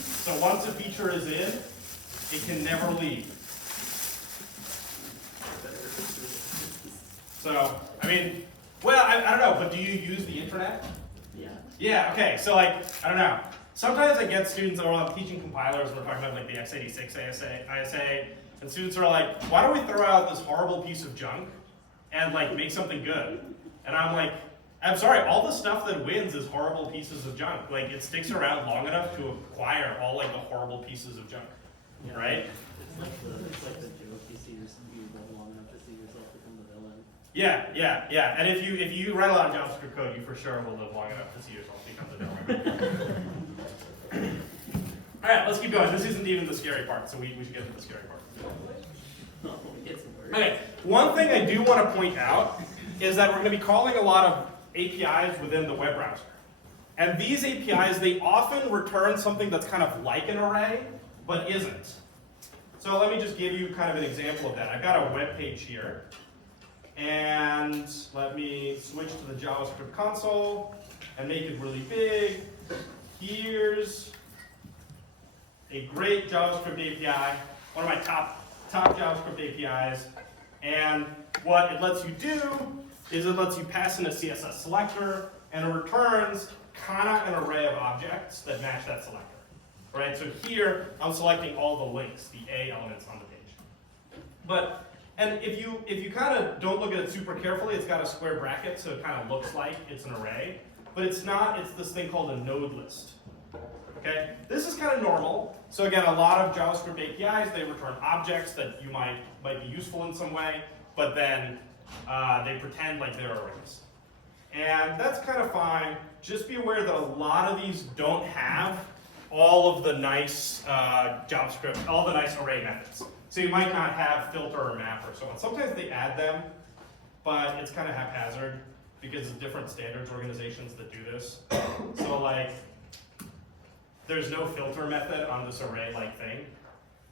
So once a feature is in, it can never leave. So, I mean, well, I don't know, but do you use the internet? Yeah. Yeah, okay, so like, I don't know. Sometimes I get students that are teaching compilers and we're talking about like the x86 ISA, and students are like, why don't we throw out this horrible piece of junk and like make something good? And I'm like, I'm sorry, all the stuff that wins is horrible pieces of junk. Like it sticks around long enough to acquire all like the horrible pieces of junk, Yeah. right? It's like the joke you see you run long enough to see yourself become the villain. Yeah. And if you write a lot of JavaScript code, you for sure will live long enough to see yourself become the villain. All right, let's keep going. This isn't even the scary part, so we should get to the scary part. Oh, it gets worse. Okay, one thing I do want to point out is that we're going to be calling a lot of APIs within the web browser. And these APIs, they often return something that's kind of like an array, but isn't. So let me just give you kind of an example of that. I've got a web page here. And let me switch to the JavaScript console and make it really big. Here's a great JavaScript API, one of my top JavaScript APIs. And what it lets you do is it lets you pass in a CSS selector, and it returns kind of an array of objects that match that selector. Right? So here, I'm selecting all the links, the A elements on the page. And if you kind of don't look at it super carefully, it's got a square bracket, so it kind of looks like it's an array, but it's not. It's this thing called a node list. Okay, this is kind of normal. So again, a lot of JavaScript APIs, they return objects that you might be useful in some way, but then they pretend like they're arrays. And that's kind of fine. Just be aware that a lot of these don't have all of the nice JavaScript, all the nice array methods. So you might not have filter or map or so on. Sometimes they add them, but it's kind of haphazard because of different standards organizations that do this. So like, there's no filter method on this array-like thing,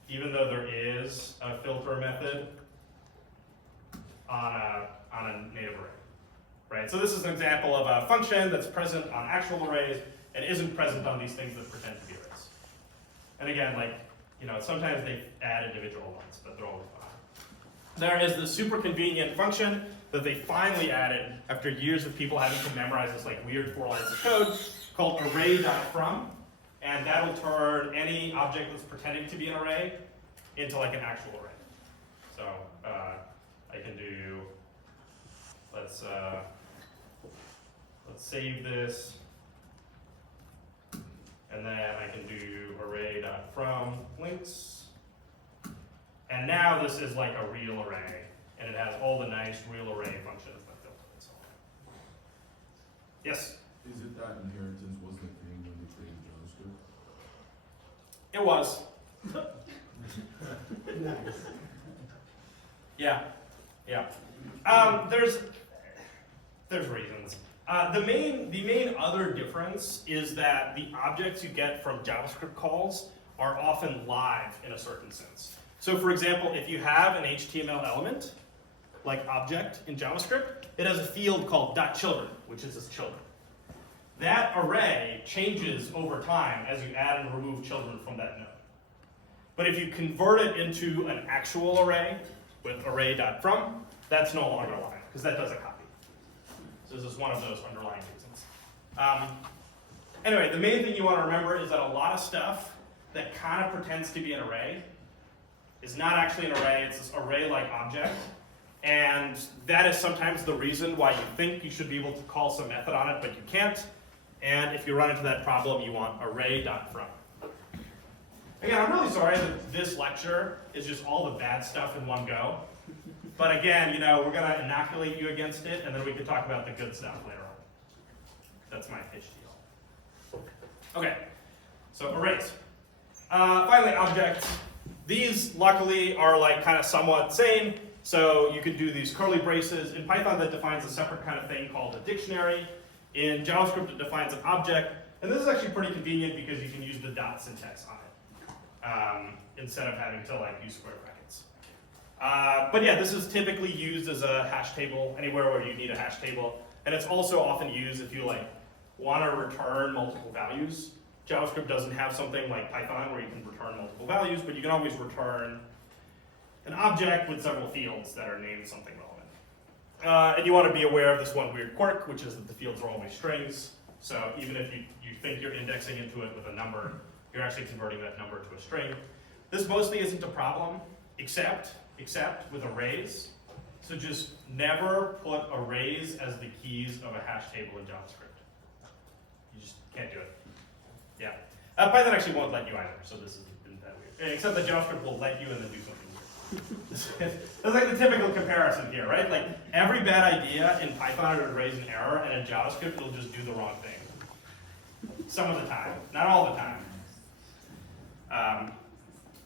even though there is a filter method on a native array, right? So this is an example of a function that's present on actual arrays and isn't present on these things that pretend to be arrays. And again, like, you know, sometimes they add individual ones, but they're always fine. There is the super convenient function that they finally added after years of people having to memorize this like weird 4 lines of code called array.from. And that'll turn any object that's pretending to be an array into like an actual array. So I can do, let's save this. And then I can do array.from links. And now this is like a real array. And it has all the nice real array functions that built it. So. Yes? Is it that inheritance was the thing when they created JavaScript? It was. Nice. Yeah. Yeah. There's reasons. The main other difference is that the objects you get from JavaScript calls are often live in a certain sense. So for example, if you have an HTML element, like object in JavaScript, it has a field called .children, which is its children. That array changes over time as you add and remove children from that node. But if you convert it into an actual array with array.from, that's no longer live, because that does a copy. So this is one of those underlying reasons. Anyway, the main thing you want to remember is that a lot of stuff that kind of pretends to be an array is not actually an array, it's this array-like object. And that is sometimes the reason why you think you should be able to call some method on it, but you can't. And if you run into that problem, you want array.from. Again, I'm really sorry that this lecture is just all the bad stuff in one go. But again, you know, we're going to inoculate you against it, and then we can talk about the good stuff later on. That's my pitch deal. Okay, so arrays. Finally, objects. These, luckily, are like kind of somewhat same. So you could do these curly braces. In Python, that defines a separate kind of thing called a dictionary. In JavaScript, it defines an object. And this is actually pretty convenient because you can use the dot syntax on it instead of having to like use square brackets. But yeah, this is typically used as a hash table anywhere where you need a hash table. And it's also often used if you like want to return multiple values. JavaScript doesn't have something like Python where you can return multiple values, but you can always return an object with several fields that are named something relevant. And you want to be aware of this one weird quirk, which is that the fields are always strings. So even if you think you're indexing into it with a number, you're actually converting that number to a string. This mostly isn't a problem, except with arrays. So just never put arrays as the keys of a hash table in JavaScript. You just can't do it. Yeah. Python actually won't let you either, so this isn't that weird. Except that JavaScript will let you and then do something weird. That's like the typical comparison here, right? Like every bad idea in Python would raise an error, and in JavaScript it'll just do the wrong thing. Some of the time, not all the time.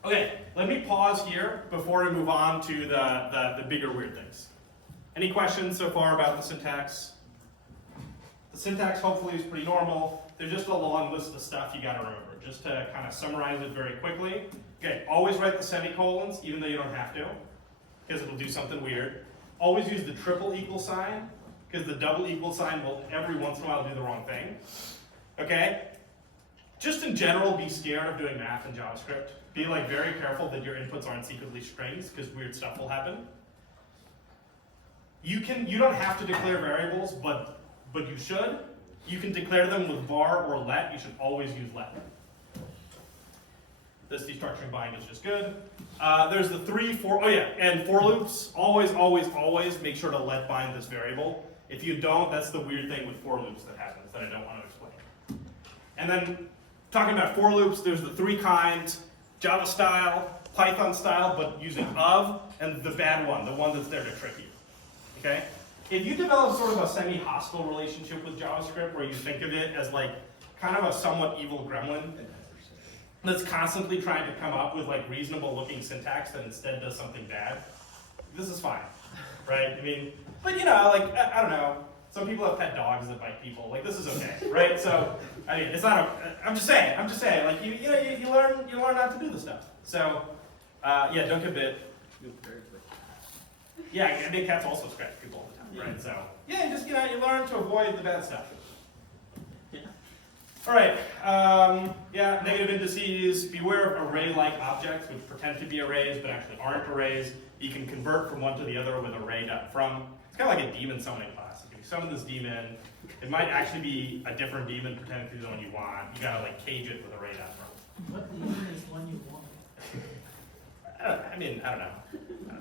Okay, let me pause here before we move on to the bigger weird things. Any questions so far about the syntax? The syntax hopefully is pretty normal. There's just a long list of stuff you gotta remember. Just to kind of summarize it very quickly. Okay, always write the semicolons, even though you don't have to, because it'll do something weird. Always use the triple equal sign, because the double equal sign will every once in a while do the wrong thing. Okay? Just in general, be scared of doing math in JavaScript. Be like very careful that your inputs aren't secretly strings, because weird stuff will happen. You don't have to declare variables, but you should. You can declare them with var or let. You should always use let. This destructuring bind is just good. There's the and for loops, always, always, always make sure to let bind this variable. If you don't, that's the weird thing with for loops that happens that I don't want to explain. And then, talking about for loops, there's the 3 kinds, Java style, Python style, but using of, and the bad one, the one that's there to trick you, okay? If you develop sort of a semi-hostile relationship with JavaScript, where you think of it as like kind of a somewhat evil gremlin that's constantly trying to come up with like reasonable looking syntax that instead does something bad, this is fine, right? I mean, but you know, like, I don't know, some people have pet dogs that bite people, like this is okay, right? So, I mean, it's not I'm just saying, like you learn not to do this stuff. So, yeah, don't get bit. Yeah, I mean, cats also scratch people all the time, right? So, yeah, just, you learn to avoid the bad stuff. All right, yeah, negative indices. Beware of array-like objects, which pretend to be arrays, but actually aren't arrays. You can convert from one to the other with array.from. It's kind of like a daemon summoning class. If you summon this daemon, it might actually be a different daemon pretending to be the one you want. You gotta like cage it with array.from. What daemon is one you want? I don't know.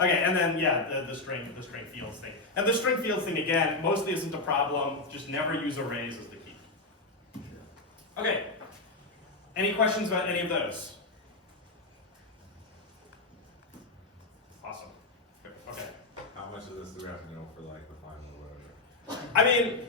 Okay, and then yeah, the string fields thing. And the string fields thing again, mostly isn't a problem. Just never use arrays as the key. Okay. Any questions about any of those? Awesome. Good. Okay. How much of this do we have to know for like the final or whatever? I mean,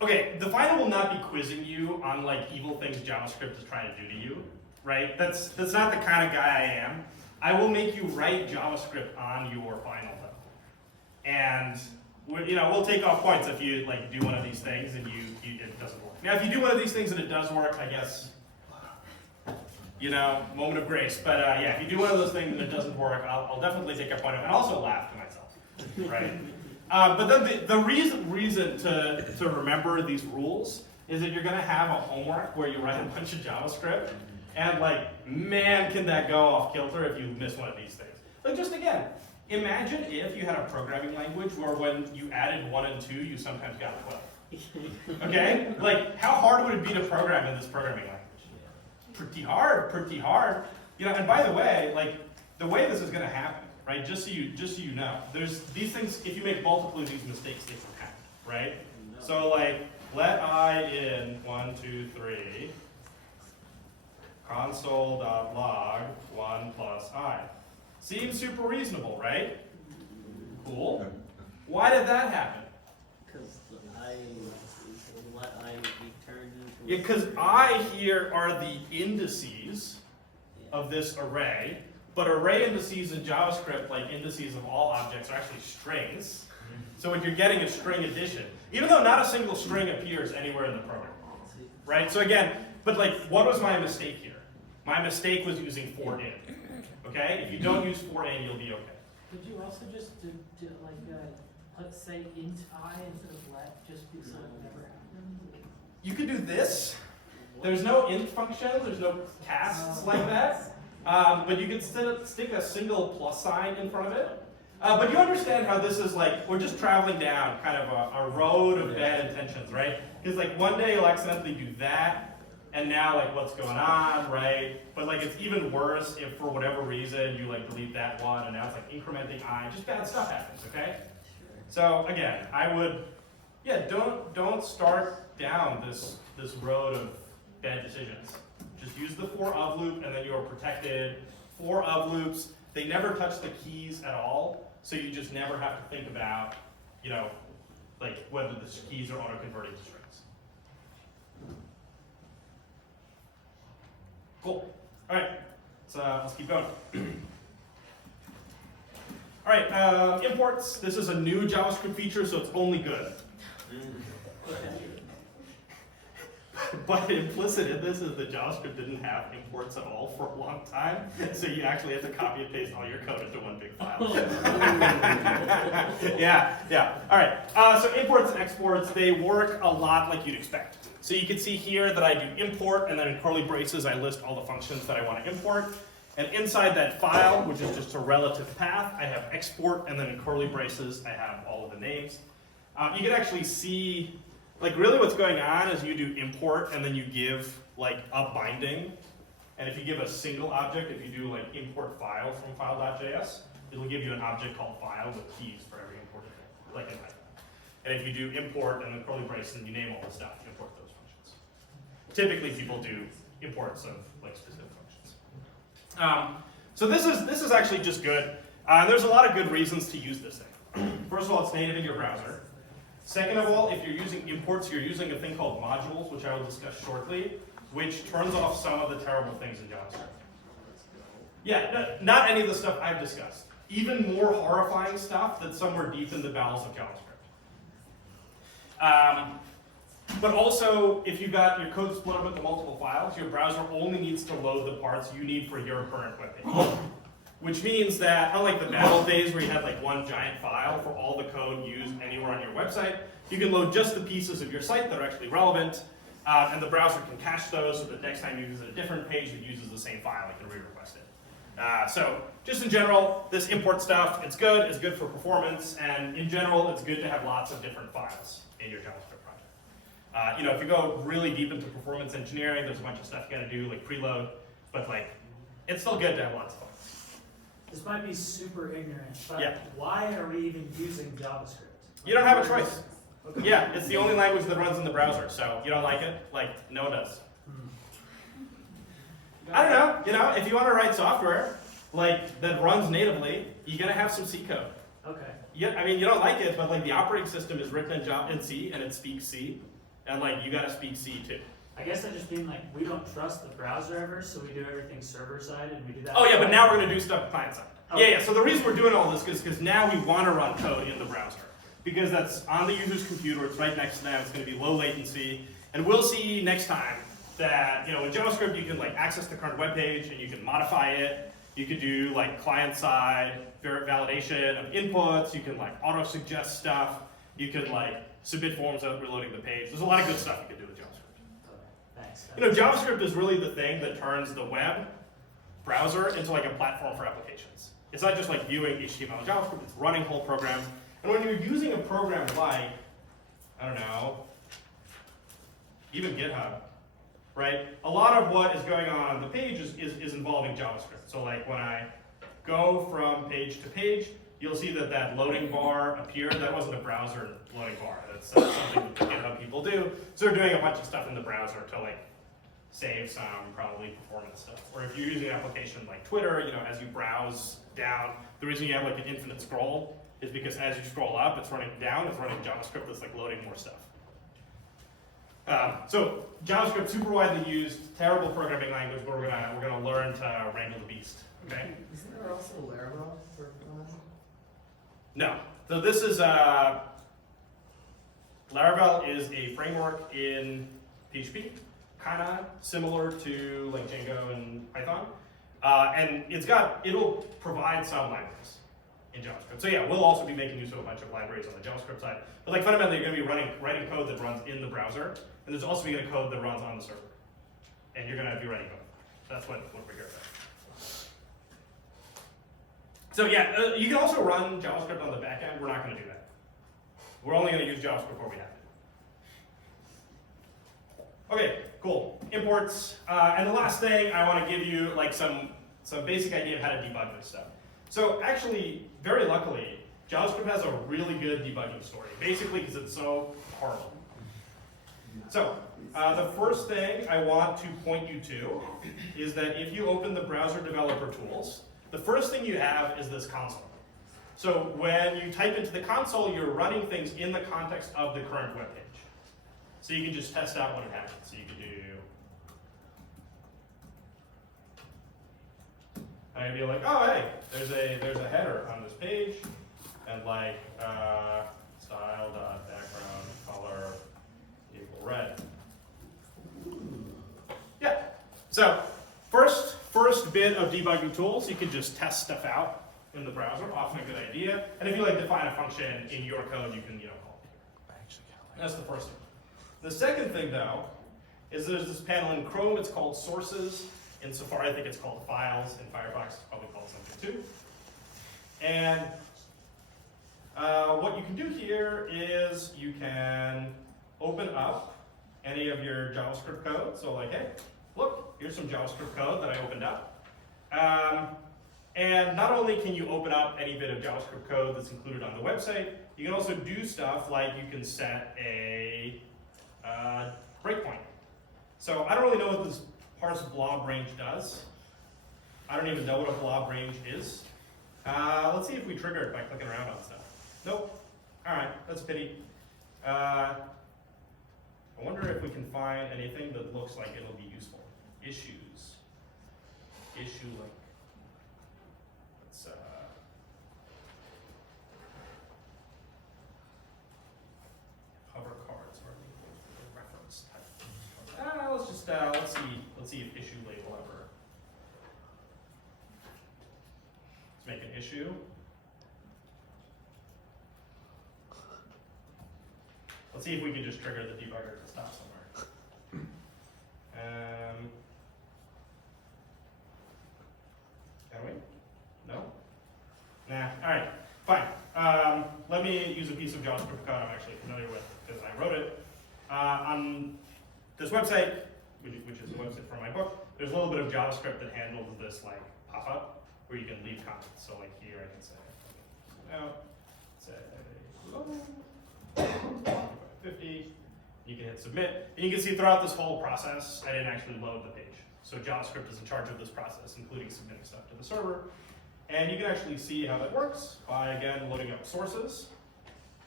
okay, the final will not be quizzing you on like evil things JavaScript is trying to do to you, right? That's not the kind of guy I am. I will make you write JavaScript on your final though, and we'll take off points if you like do one of these things and it doesn't work. Now, if you do one of these things and it does work, I guess, moment of grace. But yeah, if you do one of those things and it doesn't work, I'll definitely take a point of it and also laugh to myself, right? But then the reason to remember these rules is that you're going to have a homework where you write a bunch of JavaScript, and like, man, can that go off kilter if you miss one of these things. Like, just again, imagine if you had a programming language where when you added 1 and 2, you sometimes got 12. Okay? Like, how hard would it be to program in this programming language? Pretty hard, pretty hard. And by the way, like, the way this is going to happen, right? Just so you know, there's these things. If you make multiple of these mistakes, they can happen, right? No. So like, let I in 1, 2, 3. Console.log 1 plus I. Seems super reasonable, right? Cool. Why did that happen? Because let I be turned into. Yeah, because I here are the indices of this array, but array indices in JavaScript, like indices of all objects, are actually strings. So what you're getting is string addition, even though not a single string appears anywhere in the program, right? So again, but like, what was my mistake here? My mistake was using for in. Okay, if you don't use for in, you'll be okay. Could you also just do let's say int I instead of let, just because it never happens? You could do this. There's no int function. There's no casts like that. But you could stick a single plus sign in front of it. But you understand how this is like, we're just traveling down kind of a road of bad intentions, right? Because like one day you'll accidentally do that, and now like what's going on, right? But like it's even worse if for whatever reason you like delete that one, and now it's like incrementing I, just bad stuff happens, okay? So again, I would, yeah, don't start down this road of bad decisions. Just use the for of loop, and then you are protected. For of loops, they never touch the keys at all, so you just never have to think about, like whether the keys are auto-converting to strings. Cool. All right, so let's keep going. All right, imports. This is a new JavaScript feature, so it's only good. But implicit in this is that JavaScript didn't have imports at all for a long time, so you actually have to copy and paste all your code into one big file. Yeah. All right, so imports and exports, they work a lot like you'd expect. So you can see here that I do import, and then in curly braces I list all the functions that I want to import. And inside that file, which is just a relative path, I have export, and then in curly braces I have all of the names. You can actually see like really what's going on is you do import and then you give like a binding. And if you give a single object, if you do like import file from file.js, it'll give you an object called file with keys for every imported thing, like in Python. And if you do import and then curly brace and you name all the stuff, you import those functions. Typically people do imports of like specific functions. So this is actually just good. There's a lot of good reasons to use this thing. First of all, it's native in your browser. Second of all, if you're using imports, you're using a thing called modules, which I will discuss shortly, which turns off some of the terrible things in JavaScript. Yeah, not any of the stuff I've discussed. Even more horrifying stuff that's somewhere deep in the bowels of JavaScript. But also, if you've got your code split up into multiple files, your browser only needs to load the parts you need for your current web page. Which means that, unlike the bad old days where you had like one giant file for all the code used anywhere on your website, you can load just the pieces of your site that are actually relevant, and the browser can cache those so that next time you visit a different page that uses the same file, you can re-request it. So just in general, this import stuff, it's good for performance, and in general, it's good to have lots of different files in your JavaScript project. If you go really deep into performance engineering, there's a bunch of stuff you gotta do, like preload, but like, it's still good to have lots of files. This might be super ignorant, but Yeah. why are we even using JavaScript? You don't have a choice. Okay. Yeah, it's the only language that runs in the browser, so you don't like it? Like, no one does. I don't know, if you want to write software, like, that runs natively, you're gonna have some C code. Okay. Yeah, I mean, you don't like it, but like the operating system is written in C, and it speaks C, and like, you gotta speak C too. I guess I just mean like we don't trust the browser ever, so we do everything server side and we do that. Oh yeah, but now we're gonna do stuff client side. Okay. Yeah, so the reason we're doing all this is because now we want to run code in the browser. Because that's on the user's computer, it's right next to them, it's gonna be low latency, and we'll see next time that, in JavaScript you can like access the current web page and you can modify it. You could do like client side validation of inputs, you can like auto suggest stuff, you can like submit forms without reloading the page. There's a lot of good stuff you can do with JavaScript. Thanks. JavaScript is really the thing that turns the web browser into like a platform for applications. It's not just like viewing HTML and JavaScript, it's running whole programs. And when you're using a program like, I don't know, even GitHub, right? A lot of what is going on the page is involving JavaScript. So like when I go from page to page, you'll see that loading bar appeared. That wasn't a browser loading bar. That's something that GitHub people do. So they're doing a bunch of stuff in the browser to like save some probably performance stuff. Or if you're using an application like Twitter, as you browse down, the reason you have like an infinite scroll is because as you scroll up, it's running down, it's running JavaScript that's like loading more stuff. So JavaScript, super widely used, terrible programming language, but we're gonna learn to wrangle the beast. Okay? Isn't there also Laravel for Flash? No. So this is Laravel is a framework in PHP, kind of similar to like Django and Python, and it'll provide some libraries in JavaScript. So yeah, we'll also be making use of a bunch of libraries on the JavaScript side. But like fundamentally, you're going to be writing code that runs in the browser, and there's also going to be code that runs on the server, and you're going to be writing code. That's what we're here about. So yeah, you can also run JavaScript on the back end. We're not going to do that. We're only going to use JavaScript where we have to. Okay, cool. Imports. And the last thing, I want to give you like some basic idea of how to debug this stuff. So actually, very luckily, JavaScript has a really good debugging story, basically because it's so horrible. So the first thing I want to point you to is that if you open the browser developer tools, the first thing you have is this console. So when you type into the console, you're running things in the context of the current web page. So you can just test out what it happens. So you can do, I'd be like, oh hey, there's a header on this page, and like style.background color equal red. Yeah. So first bit of debugging tools, you can just test stuff out in the browser. Often a good idea. And if you like define a function in your code, you can call it. That's the first thing. The second thing though is there's this panel in Chrome. It's called Sources. In Safari, I think it's called Files. In Firefox, it's probably called something too. And what you can do here is you can open up any of your JavaScript code. So like, hey, look, here's some JavaScript code that I opened up. And not only can you open up any bit of JavaScript code that's included on the website, you can also do stuff like you can set a breakpoint. So I don't really know what this parse blob range does. I don't even know what a blob range is. Let's see if we trigger it by clicking around on stuff. Nope. All right, that's a pity. I wonder if we can find anything that looks like it'll be useful. Issues. Issue link. Let's hover cards are the reference type. Let's just let's see if issue label ever. Let's make an issue. Let's see if we can just trigger the debugger to stop somewhere. Can we? No? Nah, all right, fine. Let me use a piece of JavaScript code I'm actually familiar with because I wrote it. On this website, which is the website for my book, there's a little bit of JavaScript that handles this like pop-up where you can leave comments. So like here I can say, say hello, 50, you can hit submit, and you can see throughout this whole process, I didn't actually load the page. So JavaScript is in charge of this process, including submitting stuff to the server. And you can actually see how that works by, again, loading up sources,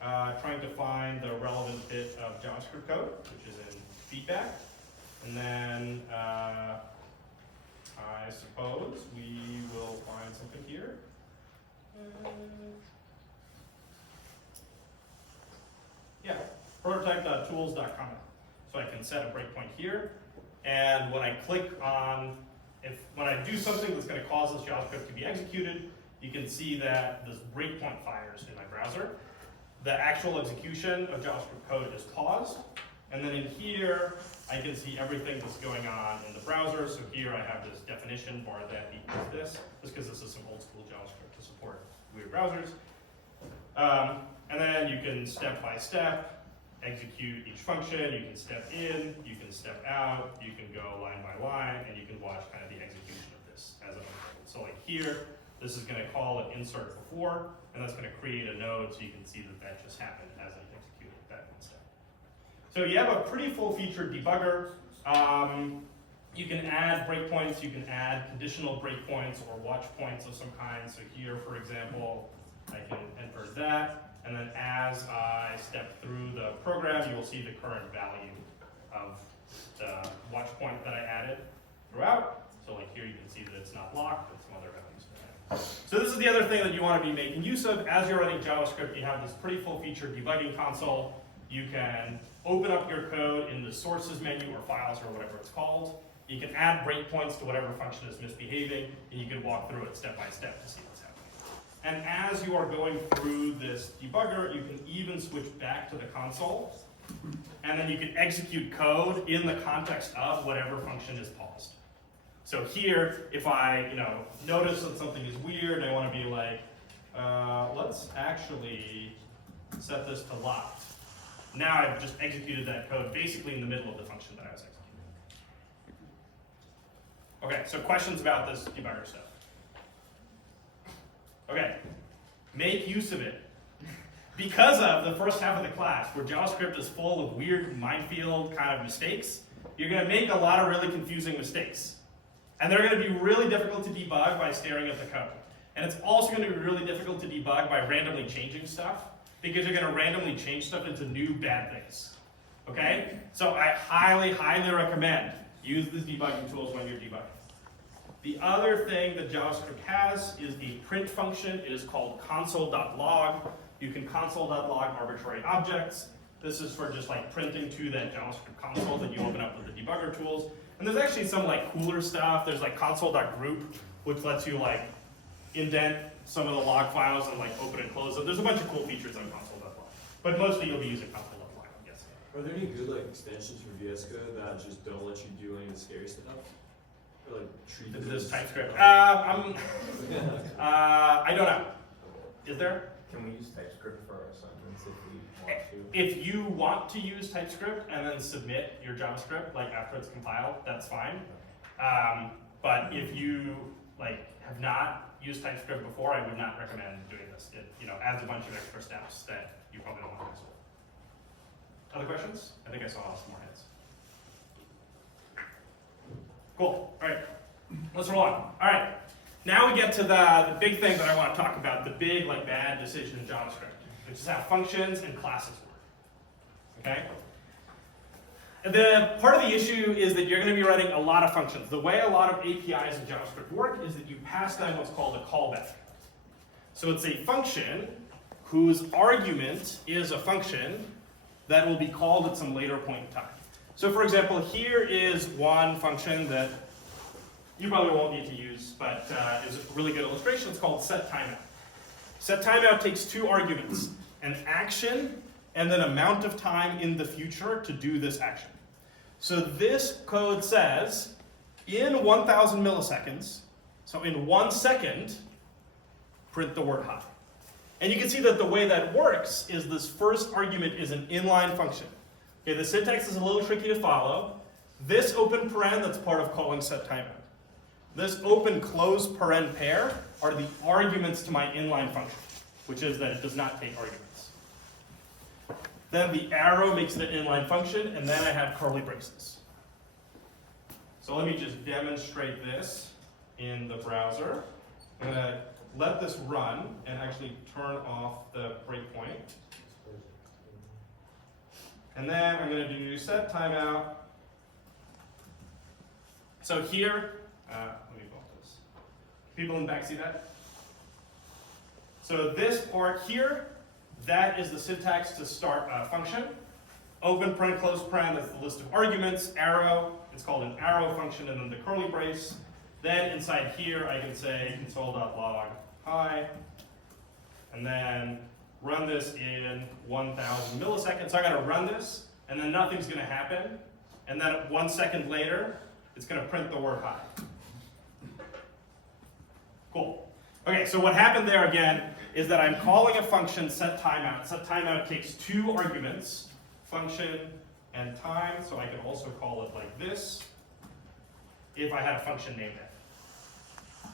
trying to find the relevant bit of JavaScript code, which is in feedback. And then I suppose we will find something here. Yeah, prototype.tools.comment. So I can set a breakpoint here. And when I click on, when I do something that's going to cause this JavaScript to be executed, you can see that this breakpoint fires in my browser. The actual execution of JavaScript code is paused. And then in here, I can see everything that's going on in the browser. So here I have this definition bar that equals this, just because this is some old school JavaScript to support weird browsers. And then you can step by step execute each function. You can step in, you can step out, you can go line by line, and you can watch kind of the execution of this as it unfolds. So like here, this is going to call an insert before, and that's going to create a node so you can see that that just happened as it executed that one step. So you have a pretty full-featured debugger. You can add breakpoints, you can add conditional breakpoints or watch points of some kind. So here, for example, I can enter that. And then as I step through the program, you will see the current value of the watch point that I added throughout. So like here you can see that it's not locked, but some other values. So this is the other thing that you want to be making use of. As you're running JavaScript, you have this pretty full-featured debugging console. You can open up your code in the sources menu or files or whatever it's called. You can add breakpoints to whatever function is misbehaving, and you can walk through it step by step to see what's happening. And as you are going through this debugger, you can even switch back to the console, and then you can execute code in the context of whatever function is paused. So here, if I notice that something is weird, I want to be like, let's actually set this to locked. Now I've just executed that code basically in the middle of the function that I was executing. Okay, so questions about this debugger stuff. Okay, make use of it. Because of the first half of the class, where JavaScript is full of weird minefield kind of mistakes, you're going to make a lot of really confusing mistakes. And they're going to be really difficult to debug by staring at the code. And it's also going to be really difficult to debug by randomly changing stuff, because you're going to randomly change stuff into new bad things. Okay? So I highly, highly recommend use these debugging tools when you're debugging. The other thing that JavaScript has is a print function. It is called console.log. You can console.log arbitrary objects. This is for just like printing to that JavaScript console that you open up with the debugger tools. And there's actually some like cooler stuff. There's like console.group, which lets you like indent some of the log files and like open and close them. There's a bunch of cool features on console.log. But mostly you'll be using console.log, I'm guessing. Are there any good like extensions for VS Code that just don't let you do any of the scary stuff? Or like treat this TypeScript? I don't know. Is there? Can we use TypeScript for our assignments if we want to? If you want to use TypeScript and then submit your JavaScript like after it's compiled, that's fine. But if you like have not used TypeScript before, I would not recommend doing this. It adds a bunch of extra steps that you probably don't want to mess with. Other questions? I think I saw some more hands. Cool. All right, let's roll on. All right, now we get to the big thing that I want to talk about, the big bad decision in JavaScript, which is how functions and classes work. Okay. The part of the issue is that you're going to be writing a lot of functions. The way a lot of APIs in JavaScript work is that you pass them what's called a callback. So it's a function whose argument is a function that will be called at some later point in time. So for example, here is one function that you probably won't need to use, but is a really good illustration. It's called setTimeout. SetTimeout takes two arguments, an action and an amount of time in the future to do this action. So this code says, in 1,000 milliseconds, so in 1 second, print the word hi. And you can see that the way that works is this first argument is an inline function. Okay, the syntax is a little tricky to follow. This open paren, that's part of calling setTimeout. This open close paren pair are the arguments to my inline function, which is that it does not take arguments. Then the arrow makes it an inline function, and then I have curly braces. So let me just demonstrate this in the browser. I'm going to let this run and actually turn off the breakpoint. And then I'm going to do set timeout. So here, let me bump this. People in the back see that? So this part here, that is the syntax to start a function. Open paren, close paren, that's the list of arguments. Arrow, it's called an arrow function, and then the curly brace. Then inside here, I can say console.log hi, and then run this in 1,000 milliseconds. So I gotta run this, and then nothing's gonna happen. And then 1 second later, it's gonna print the word hi. Cool. Okay, so what happened there again is that I'm calling a function setTimeout. SetTimeout takes two arguments, function and time, so I can also call it like this if I had a function named it.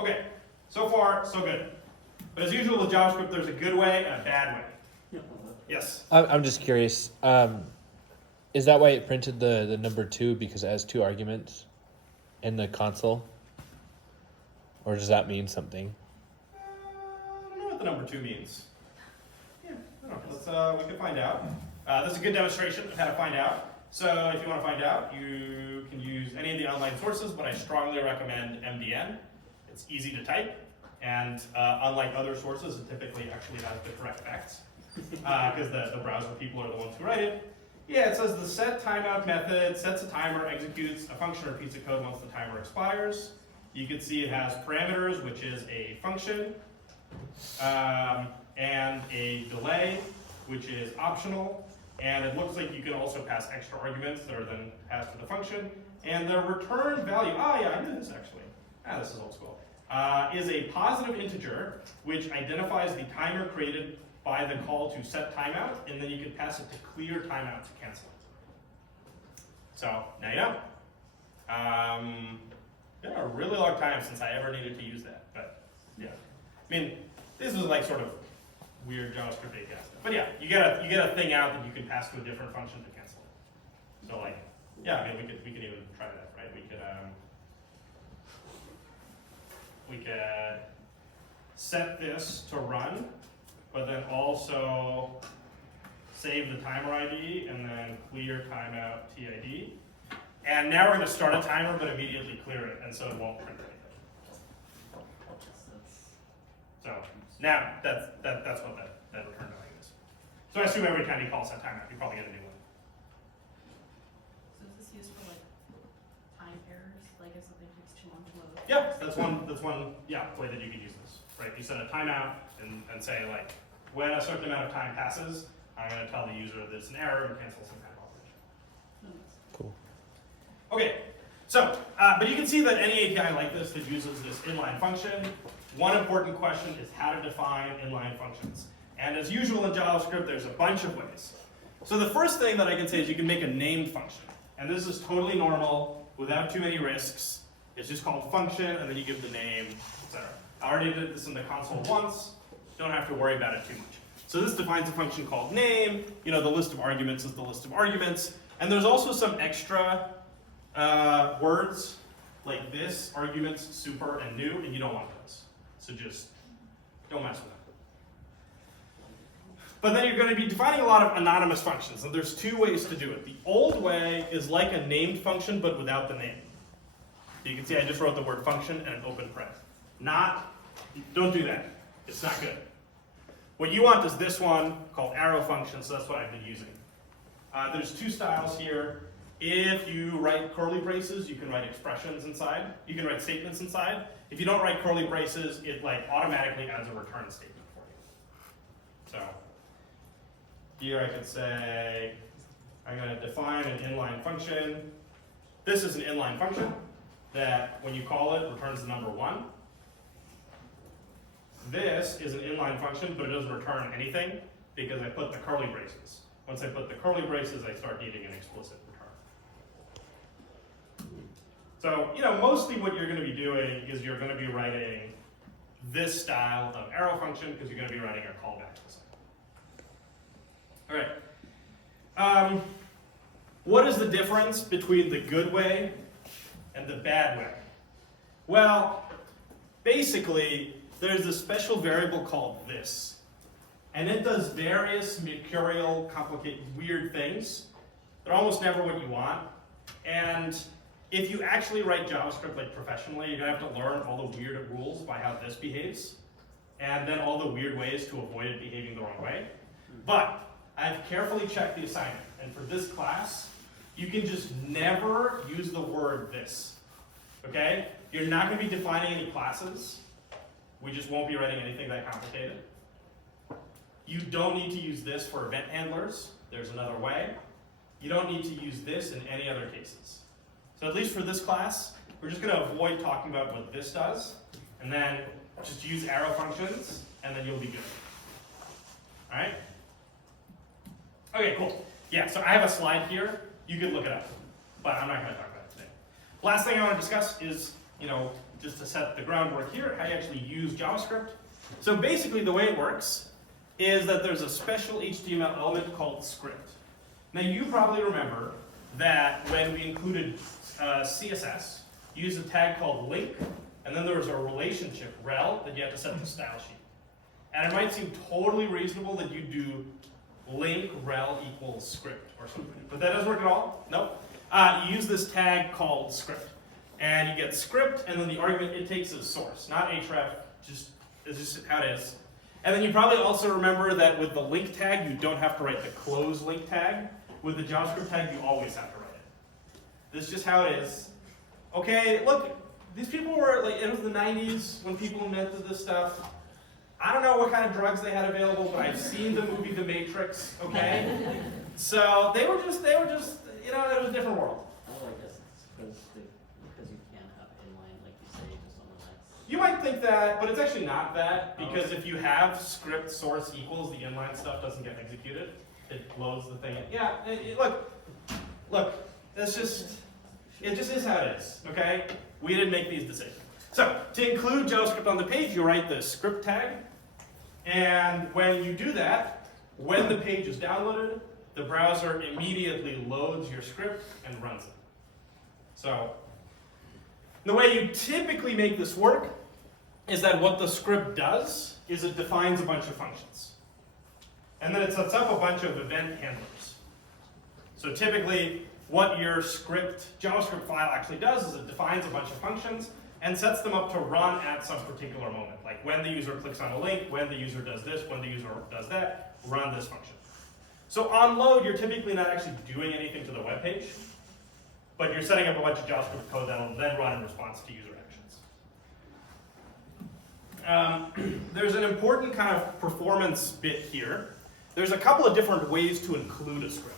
Okay, so far, so good. But as usual with JavaScript, there's a good way and a bad way. Yes? I'm just curious. Is that why it printed the number 2 because it has two arguments in the console? Or does that mean something? I don't know what the number 2 means. Yeah, I don't know. We can find out. This is a good demonstration of how to find out. So if you want to find out, you can use any of the online sources, but I strongly recommend MDN. It's easy to type, and unlike other sources, it typically actually has the correct facts, because the browser people are the ones who write it. Yeah, it says the setTimeout method sets a timer, executes a function or piece of code once the timer expires. You can see it has parameters, which is a function, and a delay, which is optional. And it looks like you can also pass extra arguments that are then passed to the function. And the return value, yeah, I knew this actually. This is old school. Is a positive integer, which identifies the timer created by the call to set timeout, and then you can pass it to clear timeout to cancel it. So now you know. Been a really long time since I ever needed to use that, but yeah. I mean, this was like sort of weird JavaScript API stuff. But yeah, you get a thing out that you can pass to a different function to cancel it. So like, yeah, I mean, we could even try that, right? We could set this to run, but then also save the timer ID and then clear timeout TID. And now we're going to start a timer, but immediately clear it, and so it won't print anything. So now that's what that return value is. So I assume every time you call set timeout, you probably get a new one. So is this used for like time errors, like if something takes too long to load? Yeah, that's one way that you can use this. Right? You set a timeout and say like when a certain amount of time passes, I'm going to tell the user that it's an error and cancel some kind of operation. Cool. Okay, so, but you can see that any API like this that uses this inline function one important question is how to define inline functions. And as usual in JavaScript, there's a bunch of ways. So the first thing that I can say is you can make a named function. And this is totally normal, without too many risks. It's just called function, and then you give the name, etc. I already did this in the console once. Don't have to worry about it too much. So this defines a function called name. You know, the list of arguments is the list of arguments. And there's also some extra words like this, arguments, super, and new, and you don't want those. So just don't mess with them. But then you're going to be defining a lot of anonymous functions, and there's two ways to do it. The old way is like a named function, but without the name. You can see I just wrote the word function and an open parent. Don't do that. It's not good. What you want is this one called arrow function, so that's what I've been using. There's two styles here. If you write curly braces, you can write expressions inside. You can write statements inside. If you don't write curly braces, it automatically adds a return statement for you. So here I could say, I'm going to define an inline function. This is an inline function that when you call it, returns the number 1. This is an inline function, but it doesn't return anything because I put the curly braces. Once I put the curly braces, I start needing an explicit return. So, mostly what you're going to be doing is you're going to be writing this style of arrow function because you're going to be writing a callback. All right. What is the difference between the good way and the bad way? Well, basically, there's a special variable called this. And it does various mercurial, complicated, weird things. They're almost never what you want. And if you actually write JavaScript professionally, you're going to have to learn all the weird rules by how this behaves. And then all the weird ways to avoid it behaving the wrong way. But I've carefully checked the assignment. And for this class, you can just never use the word this. Okay? You're not going to be defining any classes. We just won't be writing anything that complicated. You don't need to use this for event handlers. There's another way. You don't need to use this in any other cases. So at least for this class, we're just going to avoid talking about what this does, and then just use arrow functions, and then you'll be good. All right? Okay, cool. Yeah, so I have a slide here. You can look it up, but I'm not going to talk about it today. Last thing I want to discuss is, just to set the groundwork here, how you actually use JavaScript. So basically the way it works is that there's a special HTML element called script. Now you probably remember that when we included CSS, you used a tag called link, and then there was a relationship, rel, that you had to set to style sheet. And it might seem totally reasonable that you do link rel equals script or something, but that doesn't work at all. Nope. You use this tag called script. And you get script, and then the argument it takes as source, not href, it's just how it is. And then you probably also remember that with the link tag, you don't have to write the close link tag. With the JavaScript tag, you always have to write it. This is just how it is. Okay, look, these people were, it was the 90s when people invented this stuff. I don't know what kind of drugs they had available, but I've seen the movie The Matrix, okay? So they were just, it was a different world. Oh, I guess it's because you can't have inline, like you say, just on the next. You might think that, but it's actually not that, because if you have script source equals, the inline stuff doesn't get executed. It loads the thing in. Yeah, look, it just is how it is, okay? We didn't make these decisions. So, to include JavaScript on the page, you write the script tag, and when you do that, when the page is downloaded, the browser immediately loads your script and runs it. So, the way you typically make this work is that what the script does is it defines a bunch of functions. And then it sets up a bunch of event handlers. So typically, what your JavaScript file actually does is it defines a bunch of functions and sets them up to run at some particular moment. Like when the user clicks on a link, when the user does this, when the user does that, run this function. So on load, you're typically not actually doing anything to the web page, but you're setting up a bunch of JavaScript code that will then run in response to user actions. There's an important kind of performance bit here. There's a couple of different ways to include a script.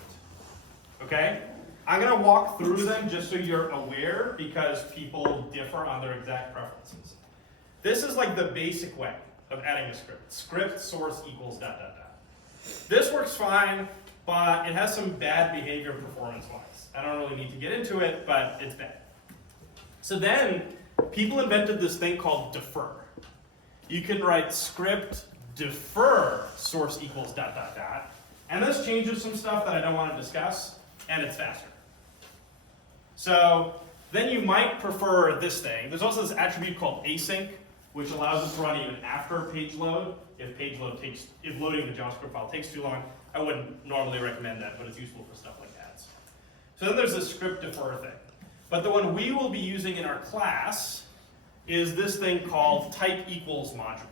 Okay? I'm going to walk through them just so you're aware because people differ on their exact preferences. This is like the basic way of adding a script. Script source equals ... This works fine, but it has some bad behavior performance-wise. I don't really need to get into it, but it's bad. So then, people invented this thing called defer. You can write script defer source equals ... And this changes some stuff that I don't want to discuss, and it's faster. So then you might prefer this thing. There's also this attribute called async, which allows it to run even after page load. If loading the JavaScript file takes too long, I wouldn't normally recommend that, but it's useful for stuff like ads. So then there's this script defer thing. But the one we will be using in our class is this thing called type equals module.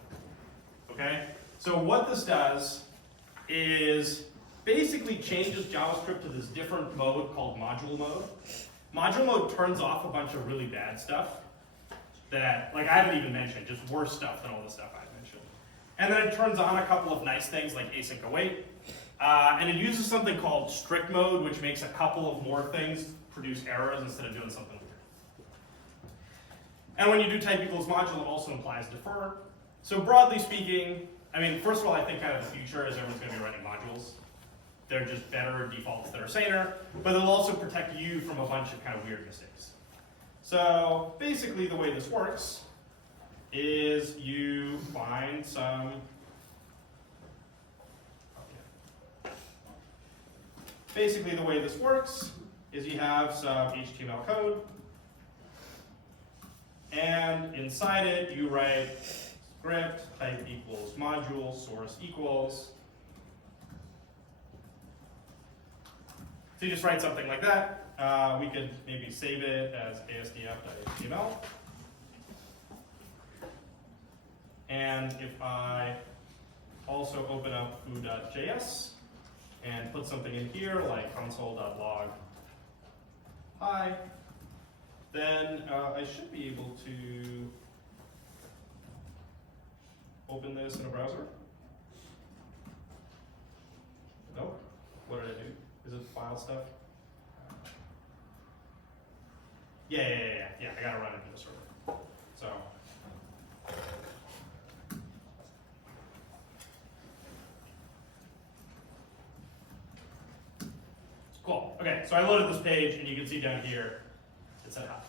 Okay? So what this does is basically changes JavaScript to this different mode called module mode. Module mode turns off a bunch of really bad stuff that, like I haven't even mentioned, just worse stuff than all the stuff I've mentioned. And then it turns on a couple of nice things like async await. And it uses something called strict mode, which makes a couple of more things produce errors instead of doing something weird. And when you do type equals module, it also implies defer. So broadly speaking, I mean, first of all, I think kind of the future is everyone's going to be writing modules. They're just better defaults that are saner, but they'll also protect you from a bunch of kind of weird mistakes. So basically the way this works is you find some, basically the way this works is you have some HTML code, and inside it you write script type equals module source equals. So you just write something like that. We could maybe save it as asdf.html. And if I also open up foo.js and put something in here like console.log hi, then I should be able to open this in a browser. Nope. What did I do? Is it file stuff? Yeah, I gotta run it in the server. So. Cool, okay, so I loaded this page and you can see down here, it said hi.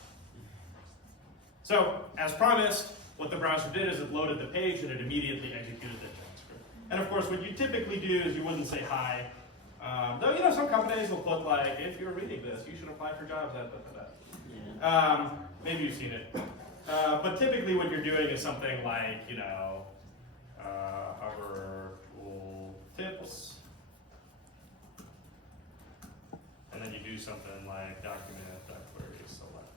So, as promised, what the browser did is it loaded the page and it immediately executed the JavaScript. And of course, what you typically do is you wouldn't say hi. Though, you know, some companies will put like, if you're reading this, you should apply for jobs at that. Yeah. Maybe you've seen it. But typically what you're doing is something like, you know, hover tool tips. And then you do something like document.query select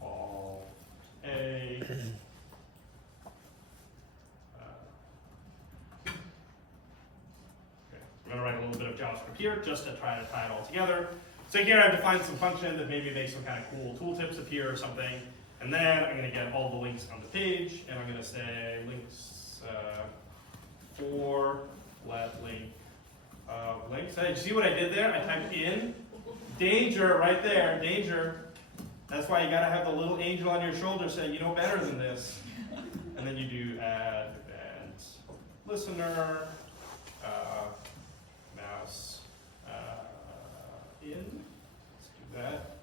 all A. I'm going to write a little bit of JavaScript here just to try to tie it all together. So here I've defined some function that maybe makes some kind of cool tooltips appear or something. And then I'm going to get all the links on the page, and I'm going to say links for let link links. Hey, did you see what I did there? I typed in danger right there, danger. That's why you got to have the little angel on your shoulder saying, you know better than this. And then you do add event listener. Mouse in, let's do that.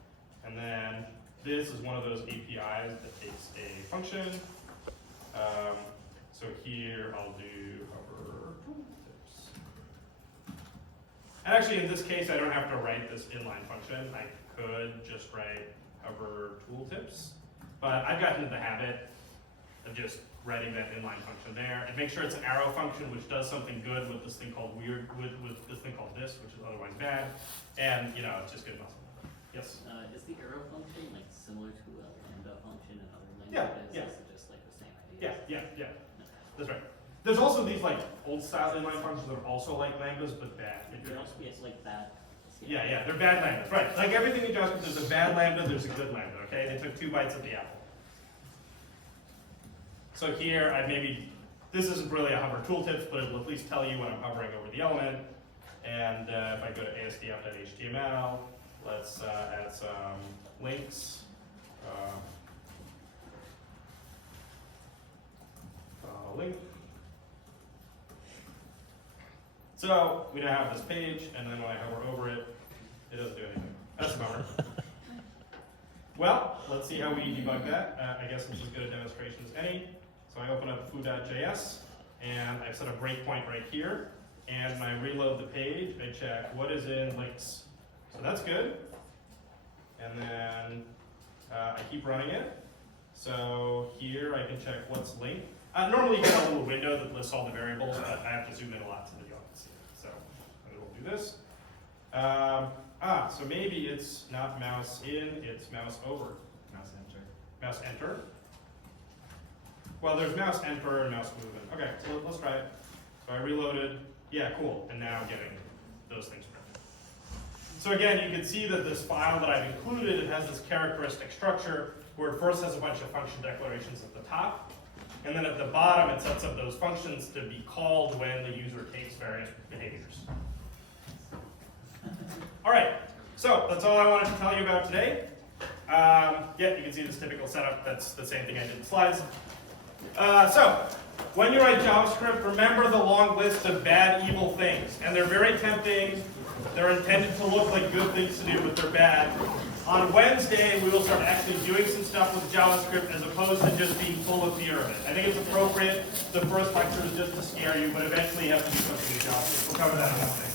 And then this is one of those APIs that takes a function. So here I'll do hover tooltips. And actually in this case I don't have to write this inline function. I could just write hover tooltips. But I've gotten into the habit of just writing that inline function there, and make sure it's an arrow function which does something good with this thing called with this thing called this, which is otherwise bad, and you know it's just good muscle. Yes. Is the arrow function like similar to a lambda function in other Yeah, languages? yeah. Is it just like the same idea? Yeah. That's right. There's also these like old style inline functions that are also like lambdas but bad. It's like that. Yeah, they're bad lambdas, right? Like everything in JavaScript, there's a bad lambda, there's a good lambda. Okay, they took 2 bites of the apple. So here, this isn't really a hover tooltips, but it'll at least tell you when I'm hovering over the element. And if I go to asdf.html, let's add some links. a link. So we now have this page, and then when I hover over it, it doesn't do anything. That's a bummer. Well, let's see how we debug that. I guess this is as good a demonstration as any. So I open up foo.js, and I've set a breakpoint right here. And when I reload the page, I check what is in links. So that's good. And then I keep running it. So here I can check what's linked. Normally you get a little window that lists all the variables, but I have to zoom in a lot so that you all can see it. So I will do this. So maybe it's not mouse in, it's mouse over. Mouse enter. Mouse enter. Well, there's mouse enter and mouse movement. Okay, so let's try it. So I reloaded. Yeah, cool. And now I'm getting those things printed. So again, you can see that this file that I've included, it has this characteristic structure where it first has a bunch of function declarations at the top. And then at the bottom, it sets up those functions to be called when the user takes various behaviors. All right, so that's all I wanted to tell you about today. Yeah, you can see this typical setup. That's the same thing I did in the slides. So when you write JavaScript, remember the long list of bad, evil things. And they're very tempting. They're intended to look like good things to do, but they're bad. On Wednesday, we will start actually doing some stuff with JavaScript as opposed to just being full of fear of it. I think it's appropriate. The first lecture is just to scare you, but eventually you have to do something with JavaScript. We'll cover that on Wednesday.